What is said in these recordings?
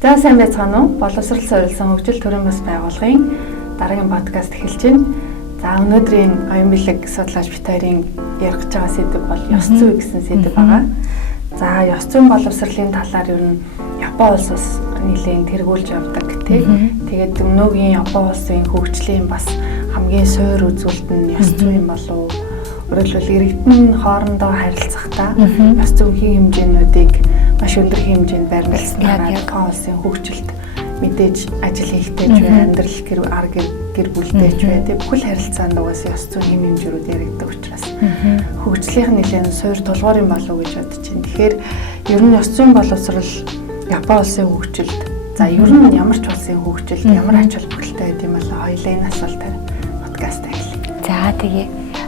За сайн байцгаана уу? Боловсрол суурилсан хөгжил төрийн бас байгууллагын дараагийн подкаст эхэлж байна. За өнөөдрийн оюун бэлэг судлаач бит хоёрын ярих гэж байгаа сэдэв бол ёс зүй гэсэн сэдэв байгаа. За ёс зүйн боловсролын талаар ер нь Япон улс бас нэлээд тэргүүлж явдаг тий. Тэгээд өнөөгийн Япон улсын хөгжлийн бас хамгийн суур үзүүлэлт нь ёс зүй юм болов уу? Өөрөлдвөл иргэдэн хоорондоо харилцахдаа ёс зүйн хэмжээнүүдийг маш өндөр хэмжээнд баримтлсан Япон улсын хөгжилд мэдээж ажил хийхтэй ч бай, амьдрал гэр бүлтэй ч бай, бүхэл харилцаанд угаас ёс зүйн хэмжээнүүд яригддаг учраас хөгжлийнх нь нэлээд суур тулгуурын болов гэж бодож байна. Тэгэхээр ер нь ёс зүйн боловсрол Япон улсын хөгжилд за ер нь ямар ч улсын хөгжилд ямар ач холбогдолтой байд юм бол хоёулаа энэ асуултаар подкаст хийлээ. За тэгээ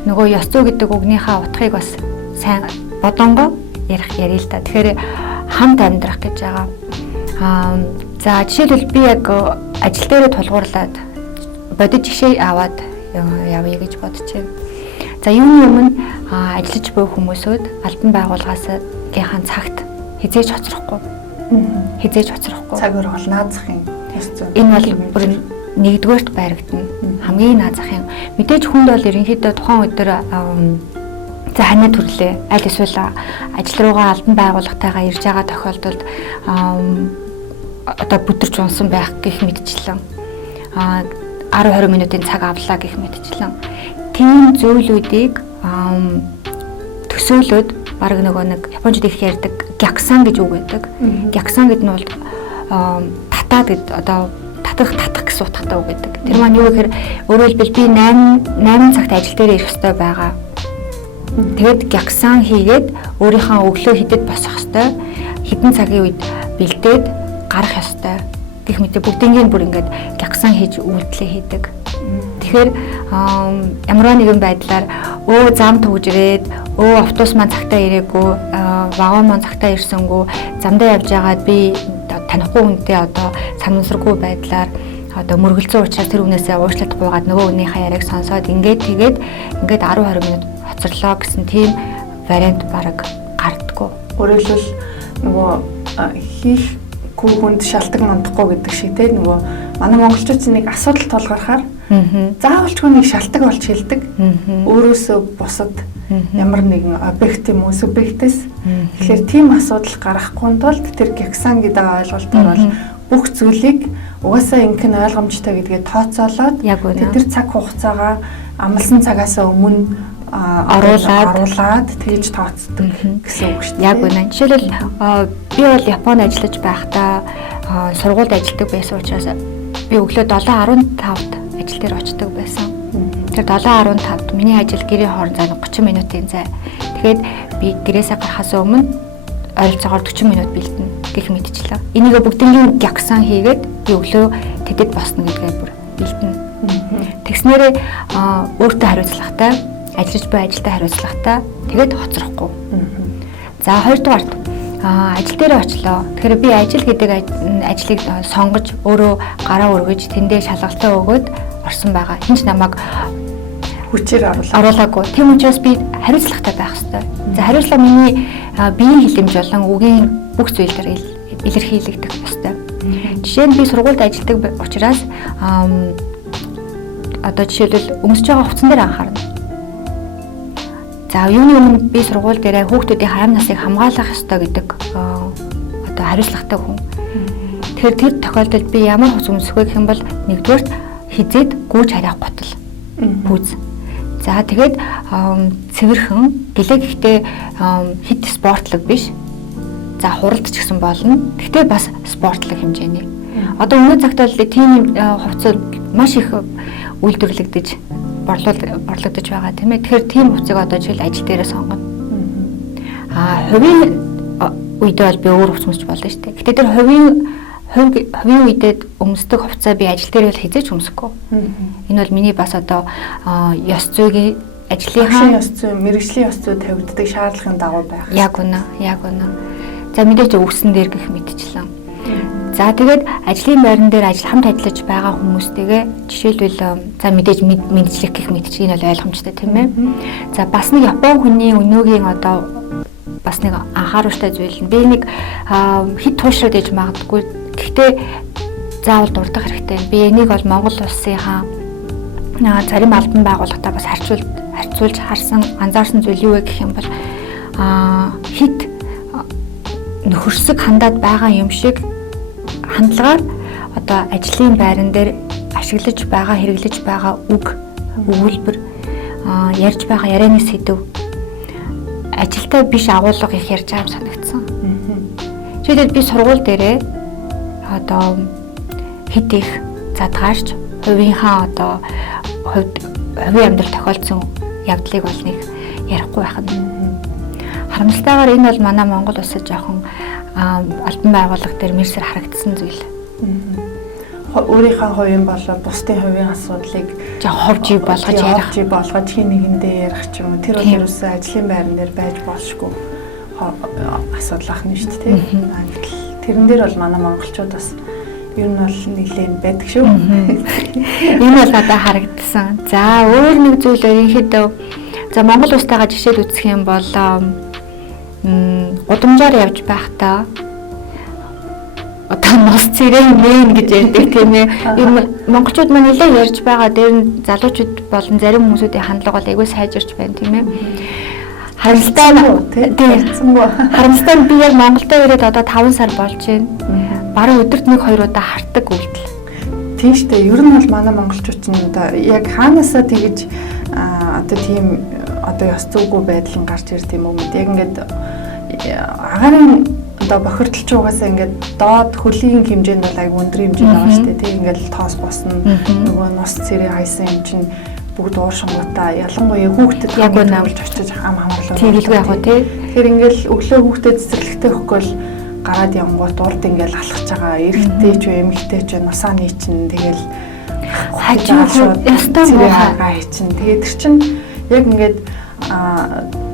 нөгөө ёс зүй гэдэг үгнийхээ утгыг бас сайн бодонгоо ярил л да. Тэгэхээр хамт амьдрах гэж байгаа. За жишээлбэл би яг ажил дээрээ тулгуурлаад бодит жишээ аваад явъя гэж бодож байна. За юуны өмнө ажиллаж буй хүмүүсүүд албан байгууллагаас цагт хизээж хоцрохгүй. Цаг ургал наазахын ёс зүй. Энэ бол бүр нэгдүгээрт байрагдана. Хамгийн наазахын. Мэдээж хүнд бол ерөнхийдөө тухайн өдөр за ханаа төрлөө аль эсвэл ажил руугаа албан байгууллагатайгаа ирж байгаа тохиолдолд одоо бүдэрч унсан байх гэх мэтчлэн 10-20 минутын цаг авлаа гэх мэтчлэн тийм зүйлүүдийг төсөөлөд баг нэг Японууд их ярьдаг гяксан гэж үг байдаг. Гяксан гэдэг нь бол татаад гэдэг одоо татах гэсэн утгатай үг байдаг. Тэр маань юу гэхээр өөрөөр хэлбэл би 8 цагт ажил дээр ирэх ёстой байгаа. Тэгэд гяксан хийгээд өөрийнхөө өглөө хідэд босох ёстой. Хэдэн цагийн үед бэлдээд гарах ёстой. Гэх мэт бүгднийг бүр ингээд гяксан хийж үйлдэлээ хийдэг. Тэгэхээр ямар нэгэн байдлаар зам төгж ирээд автобус маань цагтаа ирээгүй, вагон маань цагтаа ирсэнгүй, замдаа явж байгаад би танихгүй хүнтэй одоо санамсаргүй байдлаар одоо мөргөлцөө учраас тэр хүнээсээ уучлалт гуйгаад нөгөө хүнийхээ яриаг сонсоод ингээд 10-20 минут хоцорлоо гэсэн тийм вариант бараг гардаггүй. Өөрөлдвөл нөгөө хийхгүй хүнд шалтак мандахгүй гэдэг шиг те нөгөө манай монголчууд нэг асуудал тулгархаар заавалчгүй нэг шалтак болж хэлдэг. Өөрөөсөө бусад ямар нэгэн объект юм уу субъектээс тэгэхээр тийм асуудал гарахгүй тулд тэр гяксан гэдэг ойлголтоор бол бүх зүйлийг угаасаа ингэн ойлгомжтой гэдгээ тооцоолоод тэр цаг хугацаагаа амлсан цагаас өмнө оруулаад тэгж тооцдог гэсэн үг шүү дээ. Яг үнэ. Жишээлбэл би бол Японд ажиллаж байхдаа сургуульд ажилладаг байсан учраас би өглөө 7:15-д ажил дээр очдог байсан. Тэр 7:15-д миний ажил гэрийн хооронд зай 30 минутын зай. Тэгэхээр би гэрээсээ гарахаас өмнө ойролцоогоор 40 минут бэлдэнэ гэх мэтчлээ. Энийг бүгднийг гяксан хийгээд би өглөө тэдэд босно гэдгээ бүр бэлдэнэ. Тэгснээрээ өөртөө хариуцлагатай ажиллаж буй ажилдаа хариуцлагатай тэгээд хоцрохгүй. За хоёрдугаарт ажил дээр очлоо. Тэгэхээр би ажил гэдэг ажлыг сонгож өөрөө гараа өргөж тэндээ шалгалтаа өгөөд орсон байгаа. Хинч намайг хүчээр оруулаагүй. Тийм учраас би хариуцлагатай байх хэрэгтэй. За хариуцлага миний биеийн хилэмж болон үгийн бүх зүйлээр илэрхийлэгдэх ёстой. Жишээ нь би сургуульд ажилладаг учраас одоо жишээлбэл өмсөж байгаа хувцсан дээр анхаарна. За юуны өмнө би сургууль дээрээ хүүхдүүдийн харам насыг хамгаалах ёстой гэдэг одоо хариуцлагатай хүн. Тэгэхээр тэр тохиолдолд би ямар хувц өмсөх вэ гэх юм бол нэгдүгээр хизээд гүйж харих готл. Пүүз. За тэгээд цэвэрхэн гэлээ гэхдээ хит спортлог биш. За хуралд ч гэсэн болно. Гэхдээ бас спортлог хэмжээний. Одоо өнөө цагт бол тийм хувцас маш их үйлдвэрлэгдэж борлогдож байгаа тийм ээ. Тэгэхээр тийм хувцсыг одоо жишээл ажил дээрээ сонгоно. Хувийн үедээ бол би өөр хувцас өмсч болно шүү дээ. Гэтэ тэр хувийн үедээ өмсдөг хувцаа би ажил дээр бол хизээч өмсөхгүй. Энэ бол миний бас одоо ёс зүйн ажлынхаа ёс зүй, мэргэжлийн ёс зүй тавигддаг шаардлагын дагуу байх. Яг үнэ. За мэдээж өгсөн дээр гэх мэтчлэн. За тэгээд ажлын байран дээр хамт ажиллаж байгаа хүмүүстэйгээ жишээлбэл за мэдээж мэдчлэх гэх мэтч энэ бол ойлгомжтой тийм ээ. За бас нэг Япон хүний өнөөгийн одоо бас нэг анхааруултай зүйл нь би нэг хит туушраад ээж магадгүй Гэхдээ заавал дурдах хэрэгтэй. Би энийг бол Монгол улсынхаа зарим албан байгууллагатай бас харьцуулж харсан, анзаарсан зүйл юу вэ гэх юм бол хит нөхөрсөг хандаад байгаа юм шиг хандлагаар одоо ажлын байран дээр ашиглаж байгаа, хэрэглэж байгаа үг, өгүүлбэр, ярьж байгаа ярианы сэдв ажилтай биш агуулга их ярьж байгаа юм санагдсан. Жишээлбэл би сургууль дээрээ одоо хэд их задгаарч хувийнхаа одоо хувийн амьдрал тохиолдсон явдлыг бол нэг ярихгүй байх нь. Харамсалтайгаар энэ бол манай Монгол улсад жоохон албан байгууллага дээр мэрсэр харагдсан зүйл. Өөрийнхөө хувийн болоод бусдын хувийн асуудлыг ховжиг болгож хин нэгэндээ ярих ч юм уу. Тэр бол ерөөсөө ажлын байран дээр байж болшгүй асуудал ахна шүү дээ. Тэрэн дээр бол манай монголчууд бас ер нь бол нэлээд байдаг шүү. Энэ бол надад харагдсан. За өөр нэг зүйл ерөнхийдөө за Монгол улстайгаа жишээд үзэх юм бол удамжаар явж байхдаа одоо нос цэрэн мэн гэж ярьдаг тийм ээ. Монголчууд маань нэлээд ярьж байгаа дээр нь залуучууд болон зарим хүмүүсийн хандлага бол айгүй сайжирч байна тийм ээ. Харамсалтай би яг Монголд ирээд одоо 5 сар болж байна. Бараг өдөрт 1-2 удаа хартдаг үйлдэл. Тийм шүү дээ. Ер нь бол манай монголчууд ч одоо яг хаанаасаа тэгж одоо тийм одоо ёс зүйгүй байдал нь гарч ирд юм уу мэд. Яг ингээд агарын одоо бохирдолч угаасаа ингээд доод хөлийн хэмжээнд бол аяг өндөр хэмжээнд байгаа шүү дээ. Тэг ингээд тоос босно. Нөгөө нос цэрэг хайсан юм чинь бүгд ууршингуудаа ялангуяа хүүхдэд яг наавч очиж хамаарлаа. Тийм илүү яг уу тий. Тэгэхээр ингээд өглөө хүүхдэд цэцэрлэгтэй өгөхгүй бол гараад явгоот урд ингээл алхаж байгаа эрэгтэй ч эмэгтэй ч нусааны чинь тэгэл хажуу ястаа байгаа чинь тэгээд тэр чинь яг ингээд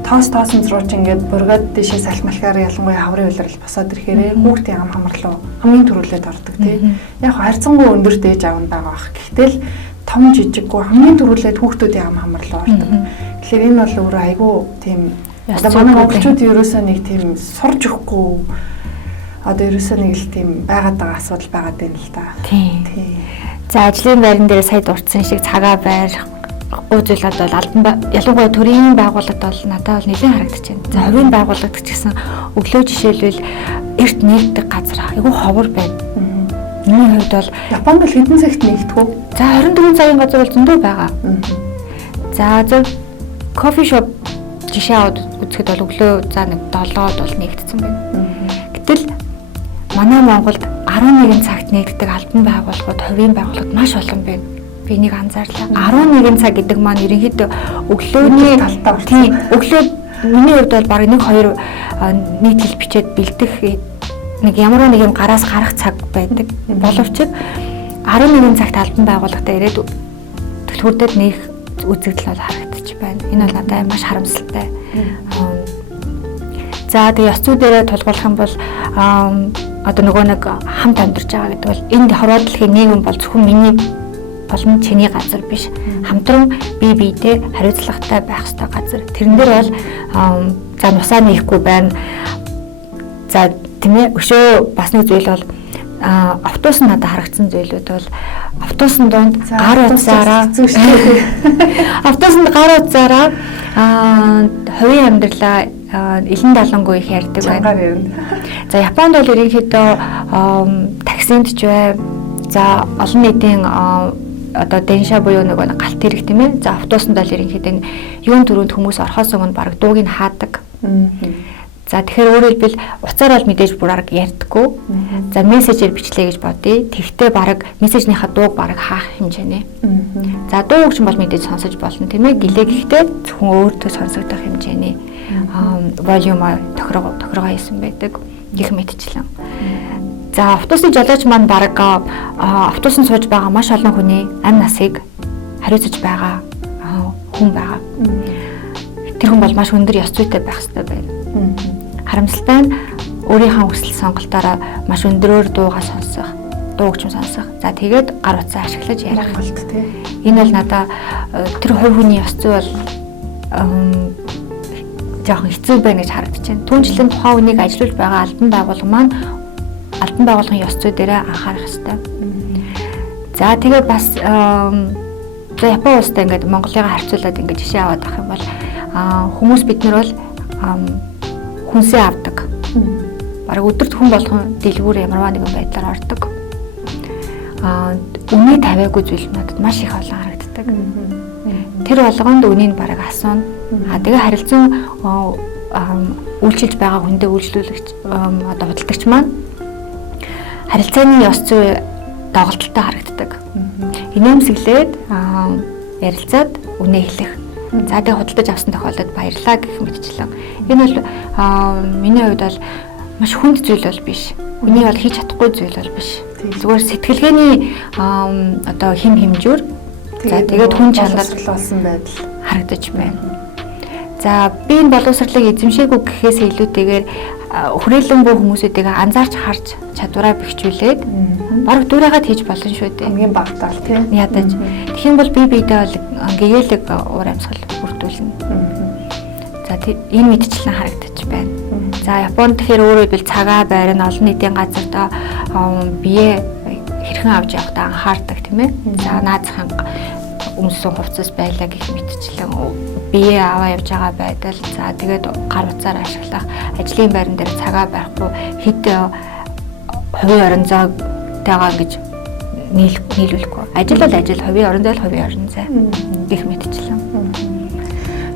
тоосон зурууч ингээд бургаад дэшээ салхималхаар ялангуяа хаврын улирал босоод ирэхээр хүүхдийн ам хамарлуу хамгийн түрүүлээд ордог тий. Яг харьцангуй өндөр дээж аав байгаа бах. Гэхдээ л том жижиггүй хамгийн түрүүлээд хүүхдүүдийн ам хамарлуу ордог. Тэгэхээр энэ бол өөрөө айгүй тийм одоо манай монголчууд ерөөсөө нэг тийм сурж өгөхгүй одоо ерөөсөө нэг л тийм байгаад байгаа асуудал байгаад байна л да. Тийм. За ажлын байран дээр сая дурдсан шиг цагаа байр үзүүлээд бол ялангуяа төрийн байгууллагад бол надад бол нэлээд харагдаж байна. За хувийн байгууллагад ч гэсэн өглөө жишээлбэл эрт нэгдэг газар айгүй ховор байна. Миний хувьд бол Японд л хэдэн цагт нэгдэх үү? За 24 цагийн газар бол зөндөө байгаа. За кофе шоп жишээ аваад үзэхэд бол өглөө за нэг 7-д бол нэгдсэн байна. Гэтэл манай Монголд 11 цагт нэгддэг албан байгууллагууд, хувийн байгууллагууд маш олон байна. Би нэг анзаарлаа. 11 цаг гэдэг маань ерөнхийдөө өглөөний тийм өглөө миний хувьд бол баг 1-2 нийт хэл бичээд бэлдэх нэг ямар нэг юм гараас гарах цаг байдаг. Боловч 11 цагт албан байгууллагатай ирээд төлхөрдөд нэг үзэгдэл бол харагдчих байна. Энэ бол надад маш харамсалтай. За тэгээ ёс зүй дээрээ тулгуурлах юм бол одоо нөгөө нэг хамт амьдарч байгаа гэдэг бол энэ хорвоо дэлхийн нийгэм бол зөвхөн миний болон чиний газар биш. Хамтран бие биедээ хариуцлагатай байх ёстой газар. Тэрэн дээр бол за нусаа нээхгүй байна. За тийм ээ өшөө бас нэг зүйл бол автобус надад харагдсан зүйлүүд бол автобусны донд гар утсаараа автобусны гар утсаараа хувийн амьдралаа элен далангүй их ярьдаг байна. За Японд бол ерөнхийдөө таксинд ч бай. За олон нийтийн одоо денша буюу нэг галт хэрэг тийм ээ. За автобусанд бол ерөнхийдөө юун төрөнд хүмүүс орохоос өмнө баг дууг нь хаадаг. За тэгэхээр өөрөөр хэлбэл уцаар бол мэдээж бүр арга ярьдаггүй. За мессежээр бичлээ гэж бодъё. Тэгтээ баг мессежнийхаа дууг баг хаах хэмжээний. За дуу хөгжим бол мэдээж сонсож болно тийм ээ. Гэлээ гэхдээ зөвхөн өөртөө сонсогдох хэмжээний волюм тохиргоо хийсэн байдаг. Гэх мэтчлэн. За автобусны жолооч маань баг автобусанд сууж байгаа маш олон хүний амь насыг хариуцаж байгаа хүн байгаа. Тэр хүн бол маш өндөр ёс зүйтэй байх хэрэгтэй байна. Харамсалтай нь өөрийнхөө хүсэл сонголтоороо маш өндөрөөр дуугаа сонсох, дуу хөгжим сонсох. За тэгээд гар утсаа ашиглаж ярих болт тий. Энэ бол надаа тэр хувь хүний ёс зүй бол жоохон хэцүү байна гэж харагдаж байна. Түүнчлэн тухайн хүнийг ажилуулж байгаа албан байгууллага маань албан байгууллагын ёс зүй дээрээ анхаарах хэрэгтэй. За тэгээ бас за Япон улстай ингээд Монголыгаа харьцуулаад ингээд жишээ аваад авах юм бол хүмүүс бид нар бол хүнсээ авдаг. Бараг өдөрт хүн болгон дэлгүүр ямарваа нэгэн байдлаар ордог. Үний тавиагүй зүйл надад маш их олон харагддаг. Тэр болгонд үнийг бараг асууна. Тэгээ харилцан үйлчилж байгаа хүндээ үйлчлүүлэгч одоо худалдагч маань харилцааны ёс зүй доголдолтой харагддаг. Инээмсэглээд ярилцаад үнэ хэлэх. За тэгээ худалдаж авсан тохиолдолд баярлалаа гэх мэтчлэн. Энэ бол миний хувьд бол маш хүнд зүйл бол биш. Хүний бол хийж чадахгүй зүйл бол биш. Зүгээр сэтгэлгээний одоо хэмжүүр. За тэгээд хүн чанар болсон байдал харагдаж байна. За би энэ боловсролыг эзэмшээгүй гэхээс илүүтэйгээр хүрээлэн бүх хүмүүсүүдийг анзаарч харж чадвараа бэхжүүлээд бараг дүүрээгээд хийж болно шүү дээ. Хамгийн багтаал тийм ядаж. Тэгэх юм бол би биедээ бол гэгээлэг уур амьсгал бүрдүүлнэ. За энэ мэдчлэн харагдаж байна. За Японд тэгэхээр өөрөө бол цагаа байрна олон нийтийн газар бие хэрхэн авч явахдаа анхаардаг тийм ээ. За наазахын өмссөн хувцас байлаа гэх мэтчлэн бие аваа явж байгаа байдал. За тэгээд гар утсаар ашиглах, ажлын байран дээр цагаа барихгүй хэд хувийн орон зайгаа гэж нийлүүлэхгүй. Ажил бол ажил, хувийн орон зай бол хувийн орон зай гэх мэтчлэн.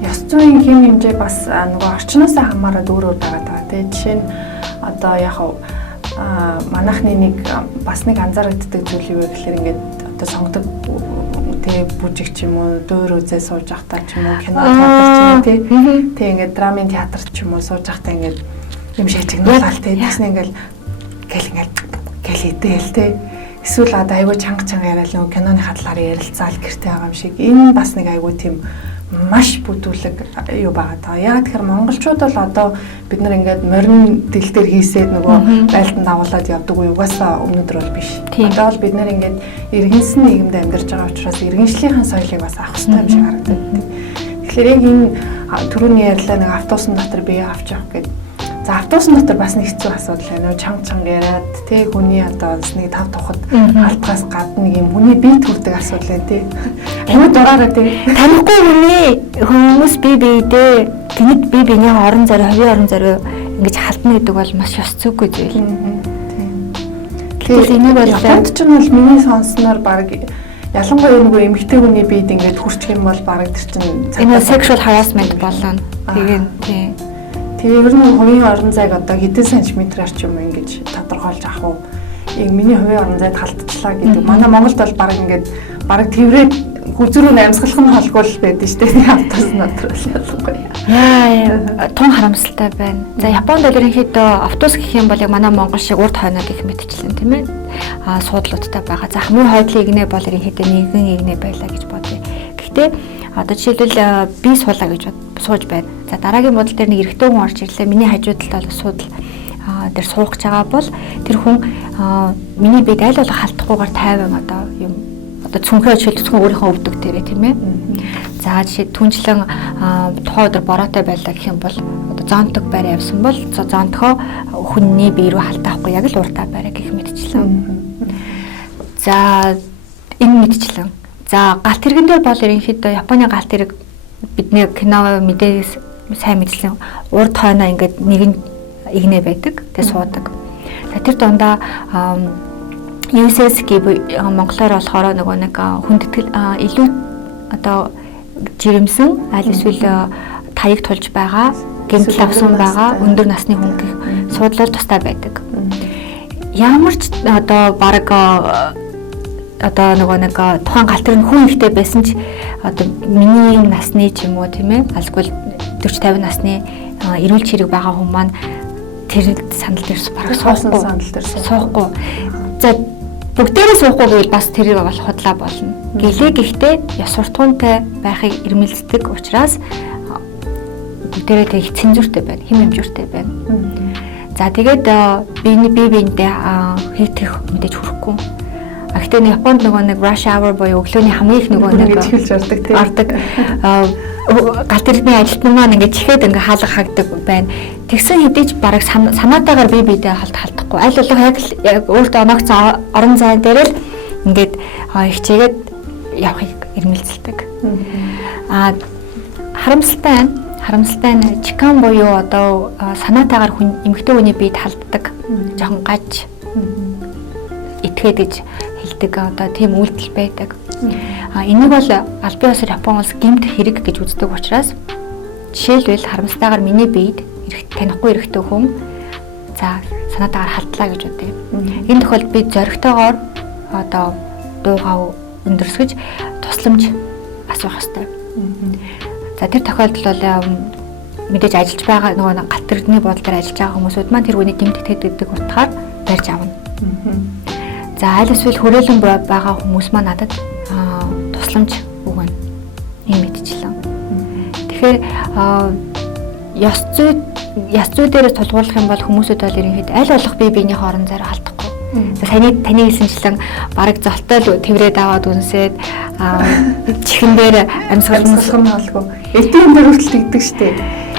Ёс зүйн хэм хэмжээ бас нөгөө орчноос хамаараад өөр өөр байгаа. Тэгээд жишээ нь одоо яг манайхны нэг бас нэг анзаарэгддэг зүйл юу вэ гэхээр ингээд одоо сонгодог тэг бүжиг ч юм уу дөөр үзээ сууж ахтаа ч юм уу кино театр ч юм уу тэг ингээд драмын театр ч юм уу сууж ахтаа ингээд юм шиг чигнуулаад тэг тэгснэ ингээд гэл идээл тэг эсвэл одоо айгүй чанга яриад нөгөө киноны хадлаар ярилцаал гэртээ байгаа юм шиг энэ бас нэг айгүй тийм маш бүдүүлэг юу байгаа даа. Яг тэгэхээр монголчууд бол одоо бид нар ингээд морин дэл дээр хийсээд нөгөө байлдан дагуулад явдаг уу угаасаа өмнөдөр бол биш. Одоо бол бид нар ингээд иргэнсэн нийгэмд амьдарч байгаа учраас иргэншлийн соёлыг бас авах хэрэгтэй юм шиг харагддаг. Тэгэхээр яг энэ түрүүний ярьлаа нэг автобусын дотор бие авч явах гэдэг. За автобусын дотор бас нэг хэцүү асуудал байна. Чанга яриад тэг хүний одоо нэг тав тухад алтгаас гадна нэг юм хүний бие төрдөг асуудал байна тий. Амьд дураараа тий. Танихгүй хүмүүс бие биедээ тэнэг бие биений орон зай, хувийн орон зай ингэж халтна гэдэг бол маш ёс зүйгүй зүйл. Тэгэхээр энийг бол Японд ч нь бол миний сонсноор баг ялангуяа нөгөө эмэгтэй хүний биед ингэж хүрчих юм бол баг тэр чинь энэ sexual harassment болно. Тэгээд тий. Тэгээ ер нь хувийн орон зайг одоо хэдэн сантиметраар ч юм ингэж тодорхойлж авах уу? Яг миний хувийн орон зайд халтчлаа гэдэг. Манай Монголд бол баг ингэж баг тэрврээд хүзрүү амьсгалах нь холгүй л байдаг шүү дээ. Автобус дотор ялангуяа. Яа, тун харамсалтай байна. За Японд бол ерөнхийдөө автобус гэх юм бол яг манай Монгол шиг урд хойноо гэх мэтчлэн тийм ээ. Суудлуудтай байгаа. За хамгийн хойдлын игнэ бол ерөнхийдөө нэгэн игнэ байлаа гэж бодъё. Гэхдээ одоо жишээлбэл би суулаа гэж сууж байна. За дараагийн бодол дээр нэг эрэгтэй хүн орж ирлээ. Миний хажуу талд бол суудал дээр суух гэж байгаа бол тэр хүн миний бед аль болох халтахгүйгээр тайван одоо юм одоо цүнхээ шилжүүлсэн өөрийнхөө өвдөг дээрээ тийм ээ. За жишээ түнчлэн тухайн өдөр бороотой байлаа гэх юм бол одоо зонтог байр явсан бол зонтхоо хүний бие рүү халтаахгүй яг л уртаа байраа гэх мэтчлэн. За энэ мэтчлэн. За галт тэрэгэн дээр бол ерөнхийдөө Японы галт тэрэг бидний кино мэдээс сайн мэдсэн урд хойноо ингээд нэгэн игнэ байдаг тэгээ суудаг. За тэр дундаа USSG монголоор болохоор нөгөө нэг хүндэтгэл илүү одоо жирэмсэн аль эсвэл таяг тулж байгаа гэмтэл авсан байгаа өндөр насны хүн гэх суудлал тустай байдаг. Ямар ч одоо баг одоо нөгөө нэг тухайн галт тэр хүн ихтэй байсан ч одоо миний насны ч юм уу тийм ээ алгүй 40-50 насны эрүүл чирэг байгаа хүмүүс маань тэр сандал дээр бараг суухгүй сандал дээр суухгүй. За бүгдээрээ суухгүй гэвэл бас тэр бол худлаа болно. Гэлээ гэхдээ ёс суртахуунтай байхыг эрмэлздэг учраас бүгдээрээ тэг цензуртэй байна, хэм хэмжүүртэй байна. За тэгээд биентэй хийх мэдээж хүрэхгүй. Гэхдээ Японд нөгөө нэг rush hour буюу өглөөний хамгийн их нөгөө нэг хэлж ордог тийм. галт иргэний ажилтнууд маань ингээд чихээд ингээд хаалга хаагдаг байна. Тэгсэн хэдий ч бараг санаатаагаар бие биедээ халдахгүй. Аль болох яг өөртөө оногцсон орон зай дээр л ингээд хичээгээд явахыг эрмэлзэлдэг. Харамсалтай нь чикан буюу одоо санаатаагаар эмэгтэй хүний биед халддаг. Жохон гаж итгээд гэж хэлдэг одоо тийм үйлдэл байдаг. Энийг бол албан ёсоор Япон улс гэмт хэрэг гэж үздэг учраас жишээлбэл харамсалтайгаар миний биед танихгүй эрэгтэй хүн за санаатаагаар халдлаа гэж үтэй. Энэ тохиолдолд би зоригтойгоор одоо дуугаа өндөрсгөж тусламж асуух ёстой. За тэр тохиолдолд бол мэдээж ажиллаж байгаа нөгөө галт иргэний буудлын дээр ажиллаж байгаа хүмүүсүүд маань тэр үнийг гэмт итгэдэг утгаар барьж авна. За аль эсвэл хүрээлэн байгаа хүмүүс маань надад тусламж өгнө. Ийм мэдчихлээ. Тэгэхээр ёс зүй дээрээс тулгуурлах юм бол хүмүүсүүд бол ерөнхийдөө аль болох бие биенийхээ орон зайраа халдахгүй. Таны хэлсэнчлэн бараг золтой тэврээд аваад үнсээд чихэн дээр амьсгалах нь болгүй. ATM дээр хүртэл тэгдэг штеп.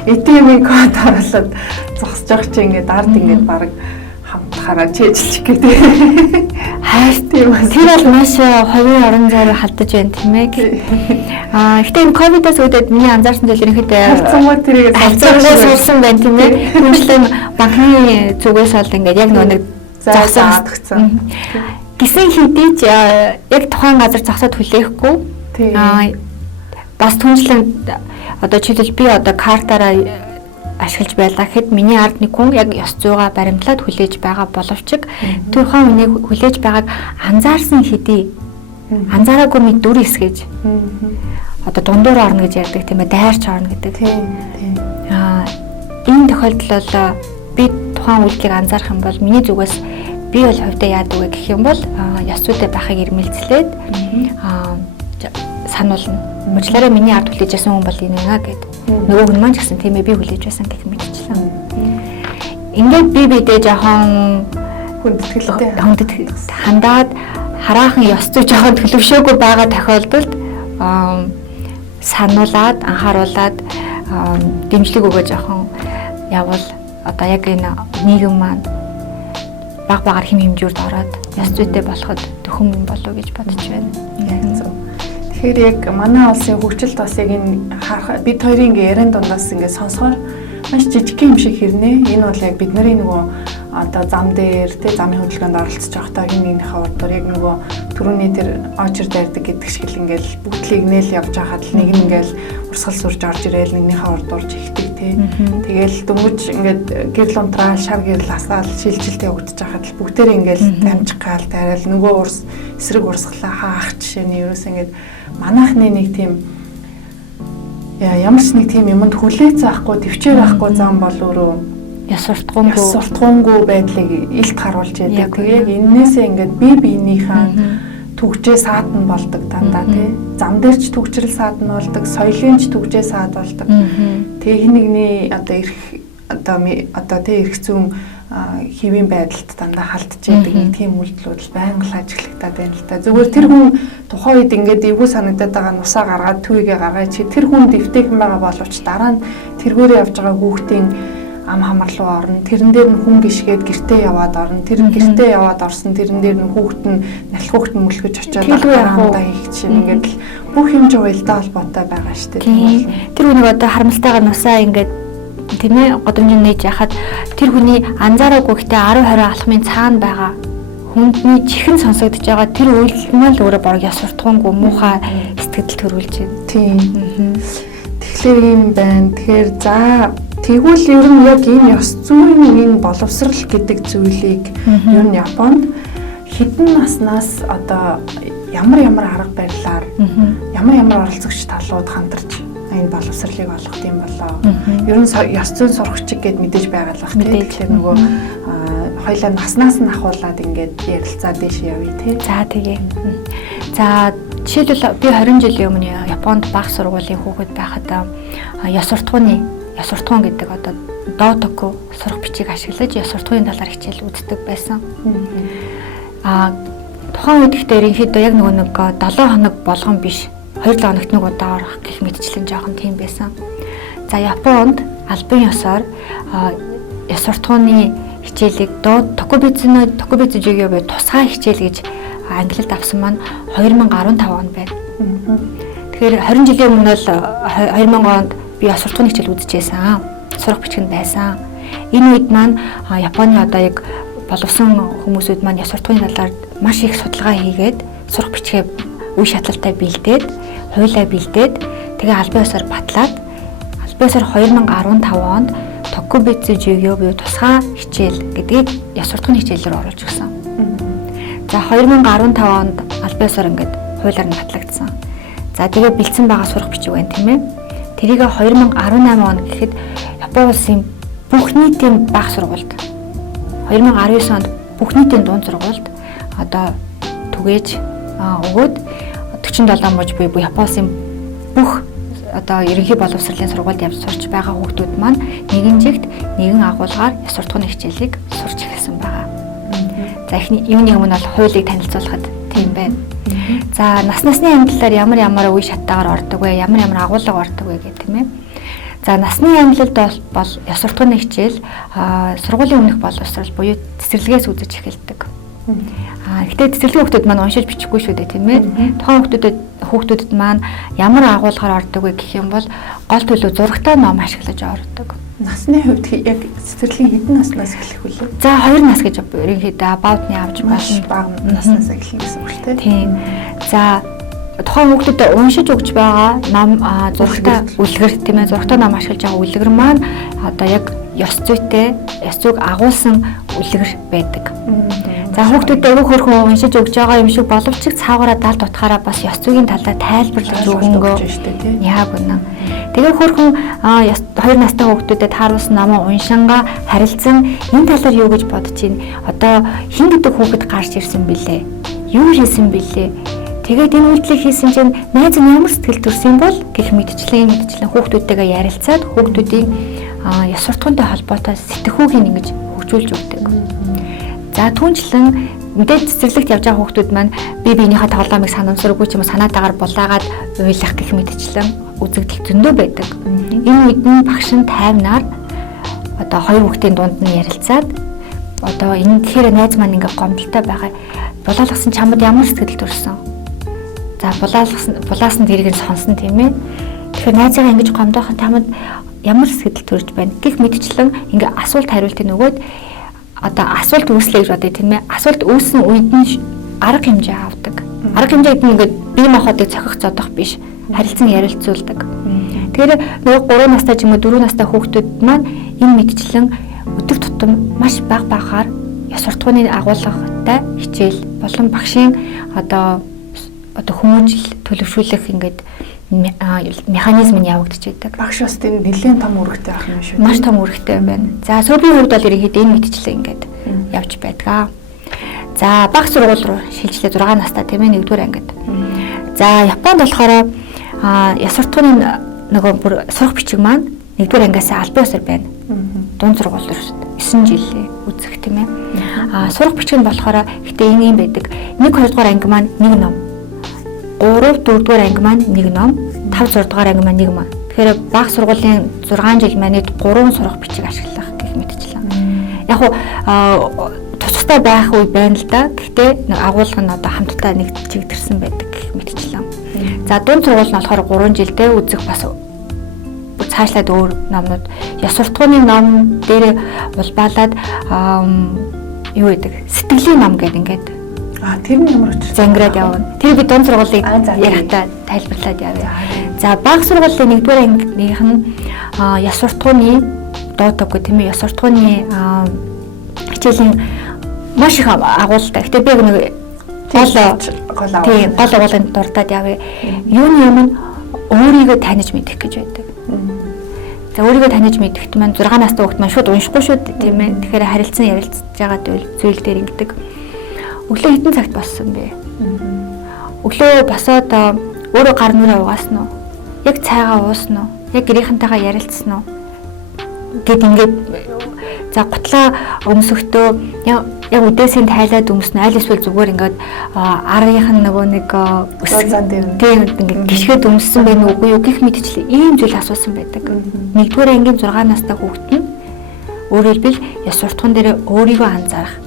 ATM-ийн код харуулаад зогсож байгаа чи ингээд ард ингээд бараг хамтахаараа чэйжчих гэдэг. Хайр тийм. Тэр бол маш хувийн орон зайраа халдаж байна тийм ээ. Гэхдээ энэ ковидоос үүдээд миний анзаарсан зүйл ерөнхийдөө харцангуй тэрийг сурсан байна тийм ээ. Хүнчлэн банкны зүгээс бол ингээд яг нэг зогсоогдсон. Гисэн хэдий ч яг тухайн газар зогсоод хүлээхгүй. Бас түншлэн одоо жишээлбэл би одоо картаараа ашиглаж байлаа гэхэд миний ард нэг хүн яг ёс зүйгаа баримтлаад хүлээж байгаа боловч түүхэн үнийг хүлээж байгааг анзаарсан хэдий анзаараагүй нэг дүр хэсгэж одоо дундуур орно гэж ярьдаг тийм ээ дайрч орно гэдэг. Энэ тохиолдолд бол би тухайн үйлдэлийг анзаарах юм бол миний зүгээс би бол хувьдаа яадаг вэ гэх юм бол ёс зүйтэй байхыг эрмэлзлээд сануулна. Уучлаарай миний ард хүлээж байсан хүн бол энэ байна гэдэг. Нөгөө хүн маань ч гэсэн тийм ээ би хүлээж байсан гэх мэдчихлээ. Ингээд би бидээ жоохон хүндэтгэлтэй хандаад хараахан ёс зүй жоохон төлөвшөөгүй байгаа тохиолдолд сануулад анхааруулад дэмжлэг өгөө жоохон явал одоо яг энэ нийгэм маань баг багаар хэм хэмжүүрд ороод ёс зүйтэй болоход төхөн юм болов гэж бодож байна. Тэгэхээр яг манай улсын хөгжилт басыг энэ харах бид хоёрын ингээ яриан дундаас ингээ сонсохоор маш жижиг юм шиг хэрнээ. Энэ бол яг бидний нөгөө одоо зам дээр замын хөдөлгөөнд оролцож байхдаа хин нэгнийхээ урдуур яг нөгөө түрүүний тэр очер дайрдаг гэдэг шиг л ингээл бүгдлийг нээл явж байхад л нэг нь ингээл урсгал сүрж орж ирээл нэгнийхээ урдуур жигдэг тий. Тэгээл дөнгөж ингээд гэрэл унтраал шав гэрэл асаал шилжилт явагдаж байхад л бүгдээрээ ингээл амжих гал тайрал нөгөө эсрэг урсгалаа хаах жишээний ерөөс ингээд манайхны нэг тийм ямар ч нэг тийм юмд хүлээц авахгүй төвчээр авахгүй зам бол өөрөө яс суртахуунгүй байдлыг илт харуулж яадаг. Тэгээд эннээсээ ингээд бие биенийхээ төгжээ саатан болдог дандаа тий. Зам дээр ч төгжрэл саатан болдог, соёлын ч төгжээ саад болдог. Тэгээ нэгний одоо тий эрх зүйн хэвийн байдалд дандаа халдж яадаг нэг тийм үйлдэлүүд байнга л ажиглагдаад байна л да. Зүгээр тэр хүн тухайн үед ингээд эвгүй санагдаад байгаа нусаа гаргаад түйгээ гаргаад чи тэр хүн дэвтэйхэн байгаа боловч дараа нь тэргээрээ явж байгаа хүүхдийн ам хамар руу орно. Тэрэн дээр нь хүн гიშгээд гэртээ яваад орно. Тэр нь гэртээ яваад орсон тэрэн дээр нь хүүхэд нь налх хүүхэд нь мөлгөж очиод хараандаа хийх чинь ингээд л бүх юм жоо уялдаа холбоотой байгаа шүү дээ. Тэр хүнийг одоо харамсалтайгаар нусаа ингээд тийм ээ годомжин нээж яхад тэр хүний анзаараагүй гэхдээ 10 20 алхмын цаана байгаа хүндний чихэн сонсогдож байгаа тэр үйлдэл өөрөө борог яс суртахуунгүй муухай сэтгэл төрүүлж байна. Тийм. Тэгэхээр юм байна. Тэгэхээр за тэгвэл ер нь яг энэ ёс зүйн энэ боловсрал гэдэг зүйлийг ер нь Японд хэдэн наснаас одоо ямар арга барилаар ямар оролцогч талууд хамтарч энэ боловсролыг олгох юм болоо. Ер нь ёс зүйн сурагчид гэд мэдээж байгаа л бах тийм. Тэгэхээр нөгөө хоёлаа наснаас нь ахуулаад ингээд ярилцаад дэш явъя тий. За тэгээ. За жишээлбэл би 20 жилийн өмнө Японд бага сургуулийн хүүхэд байхад ёс суртахуун гэдэг одоо дотоку сурах бичиг ашиглаж ёс суртахууны талаар хичээл үздэг байсан. Тухайн үед ихтэй ерөнхийдөө яг нэг 7 хоног болгон биш 2 хоногт нэг удаа орох гэх мэтчлэн жоохон тийм байсан. За Японд албан ёсоор ёс суртахууны хичээлийг Токубицу Жүгё буюу тусгай хичээл гэж англид авсан маань 2015 онд байна. Тэгэхээр 20 жилийн өмнө л 2000 онд би ёс суртахууны хичээл үзчихсэн. Сурах бичгэнд байсан. Энэ үед маань Японы одоо яг боловсон хүмүүсүүд маань ёс суртахууны талаар маш их судалгаа хийгээд сурах бичгээ үе шатлалтай бэлдээд, хуулиа бэлдээд тэгээ албан ёсоор батлаад албан ёсоор 2015 онд Токубицу Жүгё буюу тусгай хичээл гэдгийг ёс суртахууны хичээлээр оруулж өгсөн. За 2015 онд албан ёсоор ингээд хуулиар нь батлагдсан. За тэгээ бэлдсэн байгаа сурах бичиг байна тийм ээ. Тэрийг 2018 он гэхэд Японы улсын бүх нийтийн бага сургуульд 2019 онд бүх нийтийн дунд сургуульд одоо түгээж өгөөд 47 мууж буюу Японы улсын бүх одоо ерөнхий боловсролын сургуульд явж сурч байгаа хүүхдүүд маань нэгэн жигт нэгэн агуулгаар ёс суртахууны хичээлийг сурч эхэлсэн байгаа. За эхний юуны өмнө бол хуулийг танилцуулахад тийм байна. За насны амлалаар ямар үе шаттайгаар ордог вэ? Ямар агуулга ордог вэ гэх тийм ээ. За насны амлалд бол ёс суртахууны хичээл сургуулийн өмнөх боловсрол буюу цэцэрлэгээс үзэж эхэлдэг. Гэхдээ цэцэрлэгийн хүүхдүүд маань уншиж бичихгүй шүү дээ тийм ээ. Тухайн хүүхдүүдэд маань ямар агуулгаар ордог вэ гэх юм бол гол төлөв зурагтай ном ашиглаж ордог. Насны хувьд яг цэцэрлэгийн хэдэн наснаас эхлэх вүлээ? За 2 нас гэж ерөнхийдөө about-ны авч маш бага наснаас эхлэх гэсэн үг тийм. Тийм. За тухайн хүүхдүүдэд уншиж өгч байгаа ном зурагтай үлгэр тийм ээ зурагтай ном ашиглаж байгаа үлгэр маань одоо яг ёс зүйг агуулсан үлгэр байдаг. За хүүхдүүдэд өг хөрхөн уншиж өгч байгаа юм шиг боловч цаагараа далд утгаараа бас ёс зүйн талаа тайлбарлаж өгөнгөө яг үнэн. Тэгээ хөрхөн 2 настай хүүхдүүдэд харуулсан номоо уншингаа харилцан энэ талаар юу гэж бодож байна? Одоо хин гэдэг хүүхэд гарч ирсэн бilé. Юу хийсэн бilé? Тэгээд энэ үйлдэлийг хийсэн чинь найз нь ямар сэтгэл төрсөн бол гэх мэтчлэн хүүхдүүдтэйгээ ярилцаад хүүхдүүдийн ёс суртахуунтай холбоотой сэтгхүүгийг ингэж хөгжүүлж өгдөг. За түүнчлэн мэдээж цэцэрлэгт явж байгаа хүүхдүүд маань биенийхээ тоглоомыг санамсаргүй ч юм уу санаатаагаар булаагаад уйлах гэх мэтчлэн үзэгдэл зөндөө байдаг. Энэ үед нь багш нь тайвнаар одоо 2 хүүхдийн дунд нь ярилцаад одоо энэ тэгэхээр найз маань ингээ гомдолтой байгаа. Булаалгасан чамд ямар сэтгэл төрсөн? За булаасан тэрийг нь сонсон тийм ээ. Тэгэхээр найзаагаа ингэж гомдоохын чамд ямар сэтгэл төрж байна? Гэх мэтчлэн ингээ асуулт хариултыг нөгөөд одоо асуулт үүслэе гэж бодъё тийм ээ. Асуулт үүссэн үед нь арга хэмжээ авдаг. Арга хэмжээ гэдэг нь ингээд бие махбодыг цохих зодох биш. Харилцан ярилцуулдаг. Тэгэхээр нөгөө 3 настай ч юм уу 4 настай хүүхдүүд маань энэ мэдчлэн өдөр тутам маш бага багаар ёс суртахууны агуулгатай хичээл болон багшийн одоо хүмүүжил төлөвшүүлэх ингээд механизм нь явагдаж байдаг. Багш бас тийм нэлээд том үүрэгтэй ах юм шүү. Маш том үүрэгтэй байна. За сүүлийн үед бол ерөнхийдөө энэ мэдчлэн ингээд явж байдаг. За бага сургууль руу шилжлээ 6 настай тийм ээ 1-р ангид. За Японд болохоор ёс суртахууны нөгөө бүр сурах бичиг маань 1-р ангиас албан ёсоор байна. Дунд сургууль руу 9 жилээ үзэх тийм ээ. Сурах бичиг нь болохоор гэтээ энэ юм байдаг. 1-2 дугаар анги маань 1 ном. 3-4 дугаар анги маань 1 ном, 5-6 дугаар анги маань 1 ном. Тэгэхээр бага сургуулийн 6 жил манайд 3 сурах бичиг ашиглах гэх мэтчлэн. Яг хуу тустай байх үе байна л да. Гэхдээ агуулга нь одоо хамтдаа нэг чигдэрсэн байдаг гэх мэтчлэн. За дунд сургууль нь болохоор 3 жилдээ үзэх бас цаашлаад өөр номнууд ёс суртахууны ном дээр улбаалаад юу гэдэг сэтгэлийн ном гэдэг ингээд тэр нь ямар учиртай зангираад явна. Тэр би дунд сургуулийг ярихдаа тайлбарлаад явъя. За бага сургуулийн 1-р ангийнх нь ёс суртахууны дуудаггүй тийм ээ ёс суртахууны хичээлийн маш их агуулгатай. Гэтэ би нэг гол агуулганд дуртаад явъя. Юуны өмнө өөрийгөө таних мэдэх гэж байдаг. За өөрийгөө таних мэдэхт маань 6 настай хүүхд маань шууд уншихгүй шүү дээ тийм ээ. Тэгэхээр харилцан ярилцж байгаа зүйл дээр ингэдэг. Өглөө хэдэн цагт боссон бэ? Өглөө босоод өөрөө гар нүрээ угаасан уу? Яг цайгаа уусан уу? Яг гэрийнхэнтэйгээ ярилцсан уу? Гэт ингээд за гутлаа өмсөхдөө яг үдээсийн тайлаад өмснө аль эсвэл зүгээр ингээд аргийнх нь нөгөө нэг зан дээр ингээд гიშгэд өмссөн байх үгүй юу гэх мэтчлээ ийм зүйл асуусан байдаг. Нэгдүгээр ангийн 6 настай хүүхэд нь өөрөөр хэлбэл яс суртахуун дээр өөрийгөө анзаарах.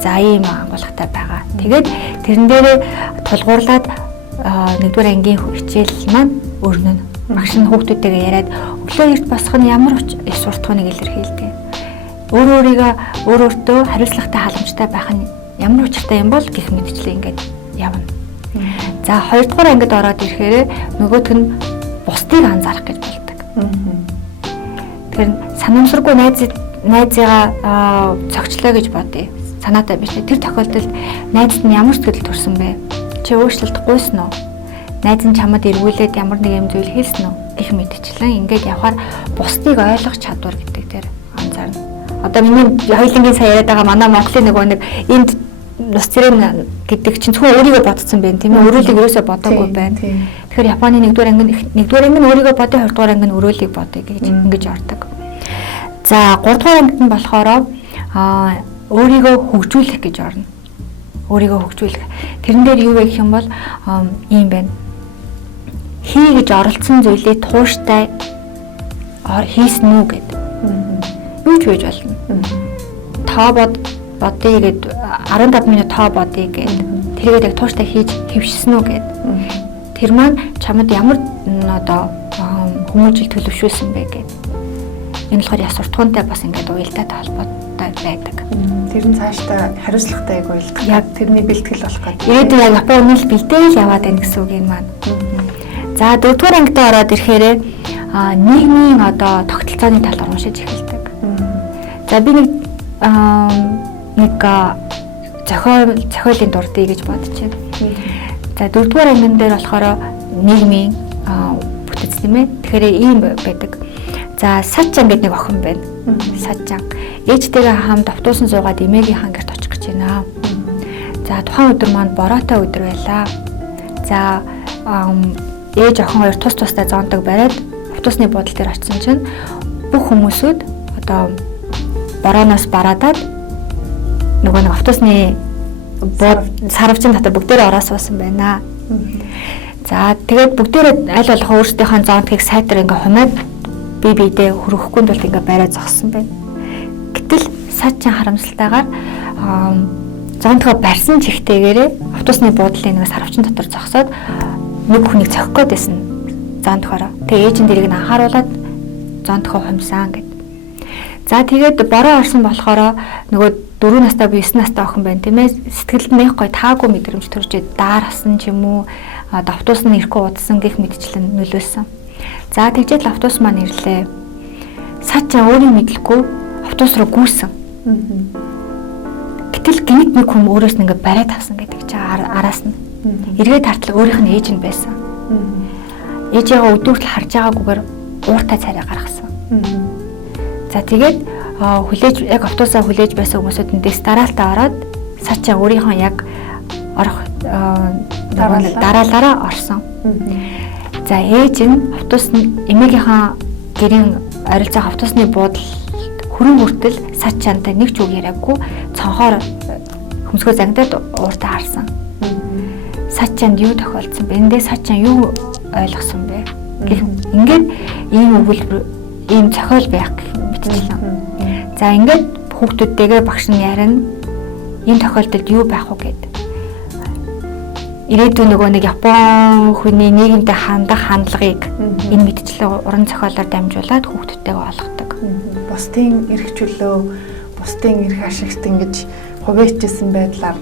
За ийм агуулгатай байгаа. Тэгээд тэрэн дээрээ тулгуурлаад нэгдүгээр ангийн хичээл маань өрнөн. Багш нь хүүхдүүдтэйгээ яриад өглөө эрт босох нь ямар яс суртахууныг илэрхийлдэг. Өөртөө хариуцлагатай халамжтай байх нь ямар учиртай юм бол гэх мэтчлээ ингээд явна. За 2 дугаар ангид ороод ирэхээр нөгөөх нь бусдыг анзаарах гэж болдог. Тэгэхээр санамсаргүй найзыгаа цогчлоо гэж бодъё. Санаатай биш үү? Тэр тохиолдолд найзд нь ямар сэтгэл төрсөн бэ? Чи уушлалт гуйсан уу? Найз нь чамд эргүүлээд ямар нэг юм зүйл хэлсэн үү? Гэх мэтчлэн ингээд явхаар бусдыг ойлгох чадвар гэдэг дээр анзаарна. Одоо миний хоёулангийн сая яриад байгаа манай Монголын нөгөө нэг энд нус цэрэм гэдэг чинь зөвхөн өөрийгөө бодсон байх тийм ээ. Өрөөлийг ерөөсөө бодоогүй байна. Тэгэхээр Японы нэгдүгээр анги нь өөрийгөө бодё, 2 дугаар анги нь өрөөлийг бодё гэж ингэж ордог. За 3 дугаар ангид нь болохоор өөрийгөө хөгжүүлэх гэж орно. Өөрийгөө хөгжүүлэх. Тэрэн дээр юу вэ гэх юм бол ийм байна. Хий гэж оролцсон зүйлийг тууштай хийсэн үү гэдэг. Юу ч байж болно. Тоо бодъё гэд 15 минут тоо бодъё гэд тэргээд яг тууштай хийж хэвшсэн үү гэд. Тэр маань чамд ямар одоо хүмүүжил төлөвшүүлсэн бэ гэд. Энэ болохоор яс суртахуунтай бас ингээд уялдаатай холбоотой байдаг. Тэр нь цаашдаа хариуцлагатай уялдах. Яг тэрний бэлтгэл болох гэдэг. Ирээдүйн яг Японы л бэлдээл яваад байна гэсэн үг юм маань. За 4 дугаар ангид ороод ирэхээр нийгмийн одоо тогтолцооны талаар уншиж эхэлдэг. За би нэг зохиолын дурдъя гэж бодож байна. За 4 дугаар ангин дээр болохоор нийгмийн бүтэц тийм ээ. Тэгэхээр ийм байдаг. За Сачан гэдэг нэг охин байна. Сачан. Ээжтэйгээ хамт автобусан суугаад эмээгийнхаа гэрт очих гэж байна. За тухайн өдөр маань бороотой өдөр байлаа. За ээж охин хоёр тустай зоондог бариад автобусны буудлын дээр очисон чинь бүх хүмүүсүүд одоо борооноос бараадаад нөгөө нэг автобусны сарвчин дотор бүгдээрээ ороо суусан байна. За тэгээд бүгдээрээ аль болох өөрсдийнхөө зоонтгийг сайтар ингээ хунаад бие биедээ хөрөхгүй тулд ингээ бариад зогссон байна. Гэтэл Сачин харамсалтайгаар зоонтгоо барьсан чихтэйгээрээ автобусны буудлын нэг сарвчин дотор зогсоод нэг хүнийг цохих гээд байсан зоонтгоороо. Тэгээ ээж нь дэрийг нь анхааруулад зоонтгоо хумсан гэд. За тэгээд бороо орсон болохоор нөгөө 4 настай буюу 9 настай охин байна тийм ээ. Сэтгэлд нэг гой таагүй мэдрэмж төрж даарсан ч юм уу автобус нь ирэхгүй удсан гэх мэтчлэн нөлөөсөн. За тэгжээд л автобус маань ирлээ. Сачаа өөрийн мэдлэхгүй автобус руу гүйсэн. Гэтэл гинт нэг хүн өөрөөс нь ингээ бариад авсан гэдэг чи араас нь. Эргээд тартал өөрийнх нь ээж нь байсан. Ээжээгээ өдөртөл харж байгаагүйгээр ууртай царай гаргасан. За тэгээд хүлээж яг автобусаа хүлээж байсан хүмүүсүүд эндээс дараалтаа ороод Сачаа өөрийнхөө яг орох дараалаараа орсон. За ээж нь эмээгийнхаа гэрийн ойролцоох автобусны буудлын хүрэн хүртэл Сачаантай нэг ч үг яриаггүй цонхоор хөмсгөө зангидаад ууртаа харсан. Сачаанд юу тохиолдсон бэ? Эндээ Сачаан юу ойлгосон бэ? Ингээд ийм өгүүлбэр ийм зохиол байх гэх мэтчлэн. За ингээд хүүхдүүдтэйгээ багш нь ярина. Энэ тохиолдолд юу байх вэ гэдэг. Ирээдүйн нөгөө нэг Япон хүний нийгэмтэй хандах хандлагыг энэ мэтчлэн уран зохиолоор дамжуулаад хүүхдүүдтэйгээ олгодог. Бусдын эрх чөлөө, бусдын эрх ашигт ингэж хувьчилсан байдлаар